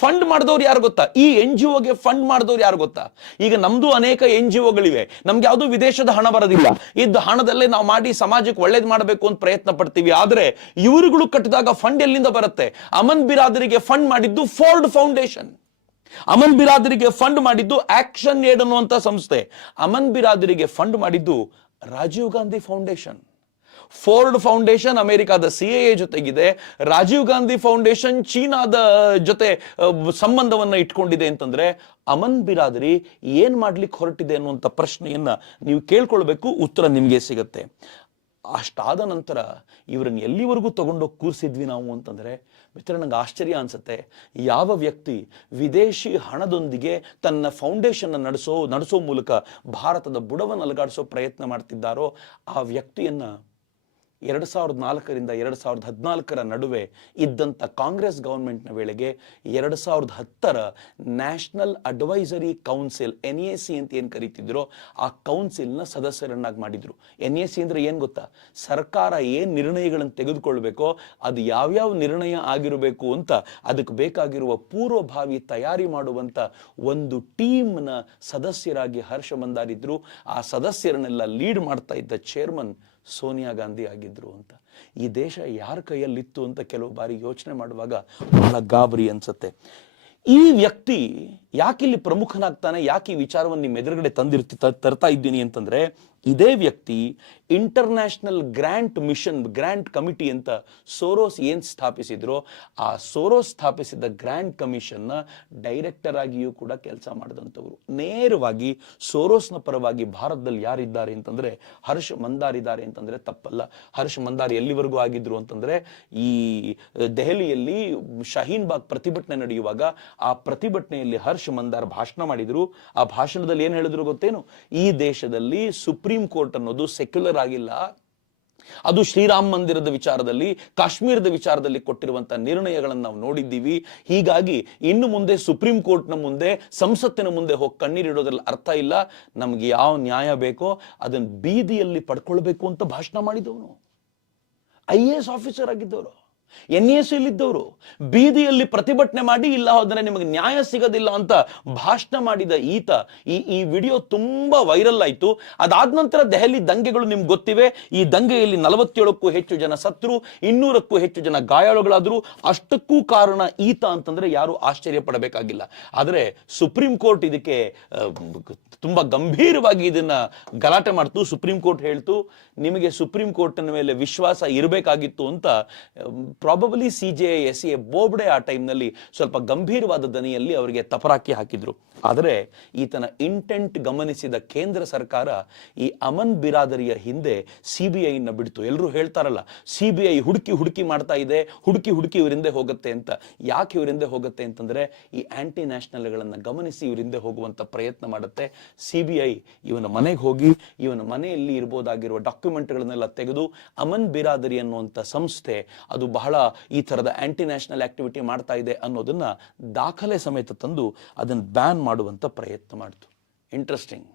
Speaker 1: ಫಂಡ್ ಮಾಡಿದವ್ರು ಯಾರು ಗೊತ್ತಾ? ಈ ಎನ್ ಜಿ ಒಗೆ ಫಂಡ್ ಮಾಡಿದವ್ರು ಯಾರು ಗೊತ್ತಾ? ಈಗ ನಮ್ದು ಅನೇಕ ಎನ್ ಜಿ ಒಗಳಿವೆ ನಮ್ಗೆ ಯಾವುದು ವಿದೇಶದ ಹಣ ಬರೋದಿಲ್ಲ. ಇದ್ದ ಹಣದಲ್ಲೇ ನಾವು ಮಾಡಿ ಸಮಾಜಕ್ಕೆ ಒಳ್ಳೇದು ಮಾಡಬೇಕು ಅಂತ ಪ್ರಯತ್ನ ಪಡ್ತೀವಿ. ಆದ್ರೆ ಇವರುಗಳು ಕಟ್ಟಿದಾಗ ಫಂಡ್ ಎಲ್ಲಿಂದ ಬರುತ್ತೆ? ಅಮನ್ ಬಿರಾದರಿಗೆ ಫಂಡ್ ಮಾಡಿದ್ದು ಫೋರ್ಡ್ ಫೌಂಡೇಶನ್ ಅಮನ್ ಬಿರಾದರಿಗೆ ಫಂಡ್ ಮಾಡಿದ್ದು ಆಕ್ಷನ್ ಏಡ್ ಅನ್ನುವಂತ ಸಂಸ್ಥೆ. ಅಮನ್ ಬಿರಾದರಿಗೆ ಫಂಡ್ ಮಾಡಿದ್ದು Rajiv Gandhi foundation Ford Foundation ಅಮೆರಿಕಾದ ಸಿ ಎ ಜೊತೆಗಿದೆ. ರಾಜೀವ್ ಗಾಂಧಿ ಫೌಂಡೇಶನ್ ಚೀನಾದ ಜೊತೆ ಸಂಬಂಧವನ್ನ ಇಟ್ಕೊಂಡಿದೆ ಅಂತಂದ್ರೆ ಅಮನ್ ಬಿರಾದರಿ ಏನು ಮಾಡ್ಲಿಕ್ಕೆ ಹೊರಟಿದೆ ಅನ್ನುವಂಥ ಪ್ರಶ್ನೆಯನ್ನ ನೀವು ಕೇಳ್ಕೊಳ್ಬೇಕು, ಉತ್ತರ ನಿಮಗೆ ಸಿಗತ್ತೆ. ಅಷ್ಟಾದ ನಂತರ ಇವರನ್ನು ಎಲ್ಲಿವರೆಗೂ ತಗೊಂಡೋಗಿ ಕೂರಿಸಿದ್ವಿ ನಾವು ಅಂತಂದ್ರೆ ಮಿತ್ರ ನಂಗೆ ಆಶ್ಚರ್ಯ ಅನ್ಸುತ್ತೆ. ಯಾವ ವ್ಯಕ್ತಿ ವಿದೇಶಿ ಹಣದೊಂದಿಗೆ ತನ್ನ ಫೌಂಡೇಶನ್ ನಡೆಸೋ ನಡೆಸೋ ಮೂಲಕ ಭಾರತದ ಬುಡವನ್ನು ಅಲಗಾಡಿಸೋ ಪ್ರಯತ್ನ ಮಾಡ್ತಿದ್ದಾರೋ, ಆ ವ್ಯಕ್ತಿಯನ್ನ ಎರಡು ಸಾವಿರದ ನಾಲ್ಕರಿಂದ ಎರಡು ಸಾವಿರದ ಹದಿನಾಲ್ಕರ ನಡುವೆ ಇದ್ದಂಥ ಕಾಂಗ್ರೆಸ್ ಗೌರ್ಮೆಂಟ್ನ ವೇಳೆಗೆ ಎರಡು ಸಾವಿರದ ಹತ್ತರ national advisory council N A C ಅಂತ ಏನು ಕರಿತಿದ್ರೋ, ಆ ಕೌನ್ಸಿಲ್ನ ಸದಸ್ಯರನ್ನಾಗಿ ಮಾಡಿದ್ರು. ಎನ್ ಎ ಸಿ ಅಂದರೆ ಏನು ಗೊತ್ತಾ? ಸರ್ಕಾರ ಏನು ನಿರ್ಣಯಗಳನ್ನು ತೆಗೆದುಕೊಳ್ಬೇಕೋ ಅದು ಯಾವ್ಯಾವ ನಿರ್ಣಯ ಆಗಿರಬೇಕು ಅಂತ ಅದಕ್ಕೆ ಬೇಕಾಗಿರುವ ಪೂರ್ವಭಾವಿ ತಯಾರಿ ಮಾಡುವಂಥ ಒಂದು ಟೀಮ್ನ ಸದಸ್ಯರಾಗಿ ಹರ್ಷ ಮಂದಾರಿದ್ರು. ಆ ಸದಸ್ಯರನ್ನೆಲ್ಲ ಲೀಡ್ ಮಾಡ್ತಾ ಇದ್ದ ಚೇರ್ಮನ್ ಸೋನಿಯಾ ಗಾಂಧಿ ಆಗಿದ್ರು ಅಂತ. ಈ ದೇಶ ಯಾರ ಕೈಯಲ್ಲಿತ್ತು ಅಂತ ಕೆಲವು ಬಾರಿ ಯೋಚನೆ ಮಾಡುವಾಗ ಬಹಳ ಗಾಬರಿ ಅನ್ಸುತ್ತೆ. ಈ ವ್ಯಕ್ತಿ ಯಾಕಿಲ್ಲಿ ಪ್ರಮುಖನಾಗ್ತಾನೆ, ಯಾಕೆ ಈ ವಿಚಾರವನ್ನು ನಿಮ್ಮ ಎದುರುಗಡೆ ತಂದಿರ್ತಿ ತರ್ತಾ ಇದ್ದೀನಿ ಅಂತಂದ್ರೆ ಇದೇ ವ್ಯಕ್ತಿ international grant mission grant committee ಅಂತ ಸೋರೋಸ್ ಏನು ಸ್ಥಾಪಿಸಿದ್ರು, ಆ ಸೋರೋಸ್ ಸ್ಥಾಪಿಸಿದ ಗ್ರ್ಯಾಂಟ್ ಕಮಿಷನ್ನ ಡೈರೆಕ್ಟರ್ ಆಗಿಯೂ ಕೂಡ ಕೆಲಸ ಮಾಡಿದಂಥವ್ರು. ನೇರವಾಗಿ ಸೋರೋಸ್ನ ಪರವಾಗಿ ಭಾರತದಲ್ಲಿ ಯಾರಿದ್ದಾರೆ ಅಂತಂದ್ರೆ ಹರ್ಷ್ ಮಂದಾರ್ ಇದ್ದಾರೆ ಅಂತಂದ್ರೆ ತಪ್ಪಲ್ಲ. ಹರ್ಷ್ ಮಂದಾರ್ ಎಲ್ಲಿವರೆಗೂ ಆಗಿದ್ರು ಅಂತಂದ್ರೆ ಈ ದೆಹಲಿಯಲ್ಲಿ ಶಹೀನ್ ಬಾಗ್ ಪ್ರತಿಭಟನೆ ನಡೆಯುವಾಗ ಆ ಪ್ರತಿಭಟನೆಯಲ್ಲಿ ಹರ್ಷ್ ಮಂದಾರ್ ಭಾಷಣ ಮಾಡಿದ್ರು. ಆ ಭಾಷಣದಲ್ಲಿ ಏನು ಹೇಳಿದ್ರು ಗೊತ್ತೇನು? ಈ ದೇಶದಲ್ಲಿ ಸುಪ್ರೀಂ ಕೋರ್ಟ್ ಅನ್ನೋದು ಸೆಕ್ಯುಲರ್ ಆಗಿಲ್ಲ. ಅದು ಶ್ರೀರಾಮ್ ಮಂದಿರದ ವಿಚಾರದಲ್ಲಿ, ಕಾಶ್ಮೀರದ ವಿಚಾರದಲ್ಲಿ ಕೊಟ್ಟಿರುವಂತ ನಿರ್ಣಯಗಳನ್ನು ನಾವು ನೋಡಿದ್ದೀವಿ. ಹೀಗಾಗಿ ಇನ್ನು ಮುಂದೆ ಸುಪ್ರೀಂ ಕೋರ್ಟ್ನ ಮುಂದೆ, ಸಂಸತ್ತಿನ ಮುಂದೆ ಹೋಗಿ ಕಣ್ಣೀರಿಡೋದ್ರಲ್ಲಿ ಅರ್ಥ ಇಲ್ಲ. ನಮ್ಗೆ ಯಾವ ನ್ಯಾಯ ಬೇಕೋ ಅದನ್ನ ಬೀದಿಯಲ್ಲಿ ಪಡ್ಕೊಳ್ಬೇಕು ಅಂತ ಭಾಷಣ ಮಾಡಿದವನು. ಐ ಆಫೀಸರ್ ಆಗಿದ್ದವರು. ಎನ್ ಎಸ್ ಇದ್ದವರು ಬೀದಿಯಲ್ಲಿ ಪ್ರತಿಭಟನೆ ಮಾಡಿ, ಇಲ್ಲ ಹೋದ್ರೆ ನಿಮಗೆ ನ್ಯಾಯ ಸಿಗೋದಿಲ್ಲ ಅಂತ ಭಾಷಣ ಮಾಡಿದ ಈತ, ಈ ಈ ವಿಡಿಯೋ ತುಂಬಾ ವೈರಲ್ ಆಯ್ತು. ಅದಾದ ನಂತರ ದೆಹಲಿ ದಂಗೆಗಳು ನಿಮ್ಗೆ ಗೊತ್ತಿವೆ. ಈ ದಂಗೆಯಲ್ಲಿ ನಲವತ್ತೇಳಕ್ಕೂ ಹೆಚ್ಚು ಜನ ಸತ್ರು, ಇನ್ನೂರಕ್ಕೂ ಹೆಚ್ಚು ಜನ ಗಾಯಾಳುಗಳಾದ್ರು. ಅಷ್ಟಕ್ಕೂ ಕಾರಣ ಈತ ಅಂತಂದ್ರೆ ಯಾರು ಆಶ್ಚರ್ಯ ಪಡಬೇಕಾಗಿಲ್ಲ. ಆದರೆ ಸುಪ್ರೀಂ ಕೋರ್ಟ್ ಇದಕ್ಕೆ ತುಂಬಾ ಗಂಭೀರವಾಗಿ ಇದನ್ನ ಗಲಾಟೆ ಮಾಡ್ತು, ಸುಪ್ರೀಂ ಕೋರ್ಟ್ ಹೇಳ್ತು. ನಿಮಗೆ ಸುಪ್ರೀಂ ಕೋರ್ಟ್ನ ಮೇಲೆ ವಿಶ್ವಾಸ ಇರಬೇಕಾಗಿತ್ತು ಅಂತ probably C J S A Bobde ಆ ಟೈಮ್ನಲ್ಲಿ ಸ್ವಲ್ಪ ಗಂಭೀರವಾದ ದನಿಯಲ್ಲಿ ಅವರಿಗೆ ತಪರಾಕಿ ಹಾಕಿದ್ರು. ಆದರೆ ಈತನ ಇಂಟೆಂಟ್ ಗಮನಿಸಿದ ಕೇಂದ್ರ ಸರ್ಕಾರ ಈ ಅಮನ್ ಬಿರಾದರಿಯ ಹಿಂದೆ ಸಿ ಬಿ ಐನ ಬಿಡ್ತು. ಎಲ್ಲರೂ ಹೇಳ್ತಾರಲ್ಲ ಸಿ ಬಿ ಐ ಹುಡುಕಿ ಹುಡುಕಿ ಮಾಡ್ತಾ ಇದೆ, ಹುಡುಕಿ ಹುಡುಕಿ ಇವರಿಂದೆ ಹೋಗುತ್ತೆ ಅಂತ. ಯಾಕೆ ಇವರಿಂದೆ ಹೋಗುತ್ತೆ ಅಂತಂದ್ರೆ ಈ ಆಂಟಿ ನ್ಯಾಷನಲ್ಗಳನ್ನು ಗಮನಿಸಿ ಇವರಿಂದೆ ಹೋಗುವಂತ ಪ್ರಯತ್ನ ಮಾಡುತ್ತೆ. ಸಿ ಬಿ ಐ ಇವನ ಮನೆಗೆ ಹೋಗಿ, ಇವನ ಮನೆಯಲ್ಲಿ ಇರ್ಬೋದಾಗಿರುವ ಡಾಕ್ಯುಮೆಂಟ್ಗಳನ್ನೆಲ್ಲ ತೆಗೆದು ಅಮನ್ ಬಿರಾದರಿ ಅನ್ನುವಂಥ ಸಂಸ್ಥೆ ಅದು ಬಹಳ ಈ ಥರದ ಆಂಟಿ ನ್ಯಾಷನಲ್ ಆಕ್ಟಿವಿಟಿ ಮಾಡ್ತಾ ಇದೆ ಅನ್ನೋದನ್ನ ದಾಖಲೆ ಸಮೇತ ತಂದು ಅದನ್ನು ಬ್ಯಾನ್ ಮಾಡುವಂಥ ಪ್ರಯತ್ನ ಮಾಡ್ತು. ಇಂಟ್ರೆಸ್ಟಿಂಗ್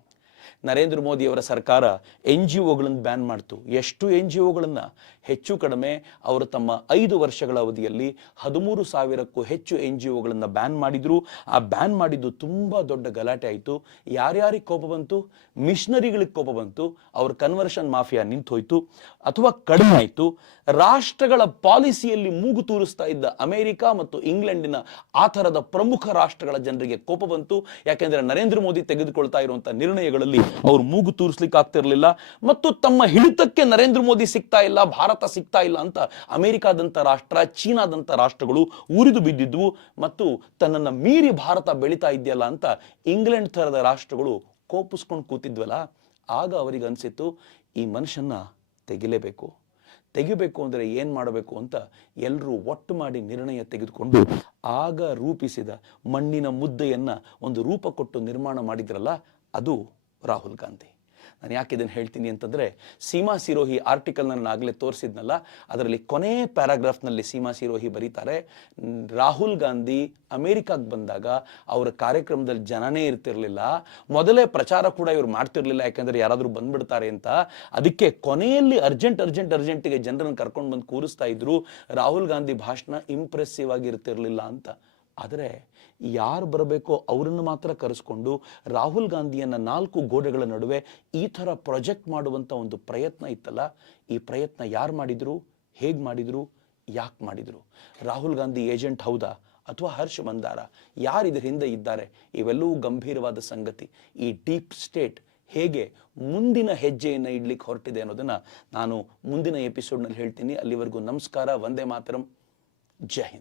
Speaker 1: ನರೇಂದ್ರ ಮೋದಿ ಅವರ ಸರ್ಕಾರ ಎನ್ ಜಿ ಒಗಳನ್ನು ಬ್ಯಾನ್ ಮಾಡ್ತು. ಎಷ್ಟು ಎನ್ ಜಿ ಒಗಳನ್ನು ಹೆಚ್ಚು ಕಡಿಮೆ ಅವರು ತಮ್ಮ ಐದು ವರ್ಷಗಳ ಅವಧಿಯಲ್ಲಿ ಹದಿಮೂರು ಸಾವಿರಕ್ಕೂ ಹೆಚ್ಚು ಎನ್ ಜಿ ಒಗಳನ್ನು ಬ್ಯಾನ್ ಮಾಡಿದ್ರು. ಆ ಬ್ಯಾನ್ ಮಾಡಿದ್ದು ತುಂಬ ದೊಡ್ಡ ಗಲಾಟೆ ಆಯಿತು. ಯಾರ್ಯಾರಿಗೆ ಕೋಪ ಬಂತು? ಮಿಷನರಿಗಳಿಗೆ ಕೋಪ ಬಂತು. ಅವ್ರ ಕನ್ವರ್ಷನ್ ಮಾಫಿಯಾ ನಿಂತು ಹೋಯ್ತು ಅಥವಾ ಕಡಿಮೆ ಆಯಿತು. ರಾಷ್ಟ್ರಗಳ ಪಾಲಿಸಿಯಲ್ಲಿ ಮೂಗು ತೂರಿಸ್ತಾ ಇದ್ದ ಅಮೆರಿಕ ಮತ್ತು ಇಂಗ್ಲೆಂಡಿನ ಆ ಥರದ ಪ್ರಮುಖ ರಾಷ್ಟ್ರಗಳ ಜನರಿಗೆ ಕೋಪ ಬಂತು. ಯಾಕೆಂದರೆ ನರೇಂದ್ರ ಮೋದಿ ತೆಗೆದುಕೊಳ್ತಾ ಇರುವಂಥ ನಿರ್ಣಯಗಳಲ್ಲಿ ಅವರು ಮೂಗು ತೂರಿಸ್ಲಿಕ್ಕೆ ಆಗ್ತಿರಲಿಲ್ಲ ಮತ್ತು ತಮ್ಮ ಹಿಡಿತಕ್ಕೆ ನರೇಂದ್ರ ಮೋದಿ ಸಿಗ್ತಾ ಇಲ್ಲ. ಭಾರತ ಸಿಗ್ತಾ ಇಲ್ಲ ಅಂತ ಅಮೆರಿಕಾದಂಥ ರಾಷ್ಟ್ರ, ಚೀನಾದಂಥ ರಾಷ್ಟ್ರಗಳು ಉರಿದು ಬಿದ್ದಿದ್ವು ಮತ್ತು ತನ್ನನ್ನ ಮೀರಿ ಭಾರತ ಬೆಳೀತಾ ಇದೆಯಲ್ಲ ಅಂತ ಇಂಗ್ಲೆಂಡ್ ಥರದ ರಾಷ್ಟ್ರಗಳು ಕೋಪಿಸ್ಕೊಂಡು ಕೂತಿದ್ವಲ್ಲ, ಆಗ ಅವರಿಗೆ ಅನಿಸಿತ್ತು, ಈ ಮನುಷ್ಯನ್ನ ತೆಗಿಲೇಬೇಕು. ತೆಗಿಬೇಕು ಅಂದರೆ ಏನು ಮಾಡಬೇಕು ಅಂತ ಎಲ್ಲರೂ ಒಟ್ಟು ಮಾಡಿ ನಿರ್ಣಯ ತೆಗೆದುಕೊಂಡು ಆಗ ರೂಪಿಸಿದ ಮಣ್ಣಿನ ಮುದ್ದೆಯನ್ನು ಒಂದು ರೂಪ ಕೊಟ್ಟು ನಿರ್ಮಾಣ ಮಾಡಿದ್ರಲ್ಲ, ಅದು ರಾಹುಲ್ ಗಾಂಧಿ. ನಾನು ಯಾಕೆ ಇದನ್ನು ಹೇಳ್ತೀನಿ ಅಂತಂದರೆ ಸೀಮಾ ಸಿರೋಹಿ ಆರ್ಟಿಕಲ್ ನಾನು ಆಗಲೇ ತೋರಿಸಿದ್ನಲ್ಲ, ಅದರಲ್ಲಿ ಕೊನೆ ಪ್ಯಾರಾಗ್ರಾಫ್ನಲ್ಲಿ ಸೀಮಾ ಸಿರೋಹಿ ಬರೀತಾರೆ, ರಾಹುಲ್ ಗಾಂಧಿ ಅಮೇರಿಕಾಗೆ ಬಂದಾಗ ಅವರ ಕಾರ್ಯಕ್ರಮದಲ್ಲಿ ಜನನೇ ಇರ್ತಿರಲಿಲ್ಲ, ಮೊದಲೇ ಪ್ರಚಾರ ಕೂಡ ಇವ್ರು ಮಾಡ್ತಿರ್ಲಿಲ್ಲ, ಯಾಕಂದ್ರೆ ಯಾರಾದರೂ ಬಂದ್ಬಿಡ್ತಾರೆ ಅಂತ. ಅದಕ್ಕೆ ಕೊನೆಯಲ್ಲಿ ಅರ್ಜೆಂಟ್ ಅರ್ಜೆಂಟ್ ಅರ್ಜೆಂಟಿಗೆ ಜನರನ್ನು ಕರ್ಕೊಂಡು ಬಂದು ಕೂರಿಸ್ತಾ ಇದ್ರು, ರಾಹುಲ್ ಗಾಂಧಿ ಭಾಷಣ ಇಂಪ್ರೆಸ್ಸಿವ್ ಆಗಿ ಇರ್ತಿರ್ಲಿಲ್ಲ ಅಂತ. ಆದರೆ ಯಾರು ಬರಬೇಕೋ ಅವರನ್ನು ಮಾತ್ರ ಕರೆಸ್ಕೊಂಡು ರಾಹುಲ್ ಗಾಂಧಿಯನ್ನ ನಾಲ್ಕು ಗೋಡೆಗಳ ನಡುವೆ ಈ ಥರ ಪ್ರೊಜೆಕ್ಟ್ ಮಾಡುವಂಥ ಒಂದು ಪ್ರಯತ್ನ ಇತ್ತಲ್ಲ, ಈ ಪ್ರಯತ್ನ ಯಾರು ಮಾಡಿದ್ರು, ಹೇಗೆ ಮಾಡಿದ್ರು, ಯಾಕೆ ಮಾಡಿದ್ರು? ರಾಹುಲ್ ಗಾಂಧಿ ಏಜೆಂಟ್ ಹೌದಾ ಅಥವಾ ಹರ್ಷ ಮಂದಾರ? ಯಾರು ಹಿಂದೆ ಇದ್ದಾರೆ? ಇವೆಲ್ಲವೂ ಗಂಭೀರವಾದ ಸಂಗತಿ. ಈ ಡೀಪ್ ಸ್ಟೇಟ್ ಹೇಗೆ ಮುಂದಿನ ಹೆಜ್ಜೆಯನ್ನು ಇಡ್ಲಿಕ್ಕೆ ಹೊರಟಿದೆ ಅನ್ನೋದನ್ನು ನಾನು ಮುಂದಿನ ಎಪಿಸೋಡ್ನಲ್ಲಿ ಹೇಳ್ತೀನಿ. ಅಲ್ಲಿವರೆಗೂ ನಮಸ್ಕಾರ, ವಂದೇ ಮಾತರಂ. ಜೈ ಹಿಂದ್.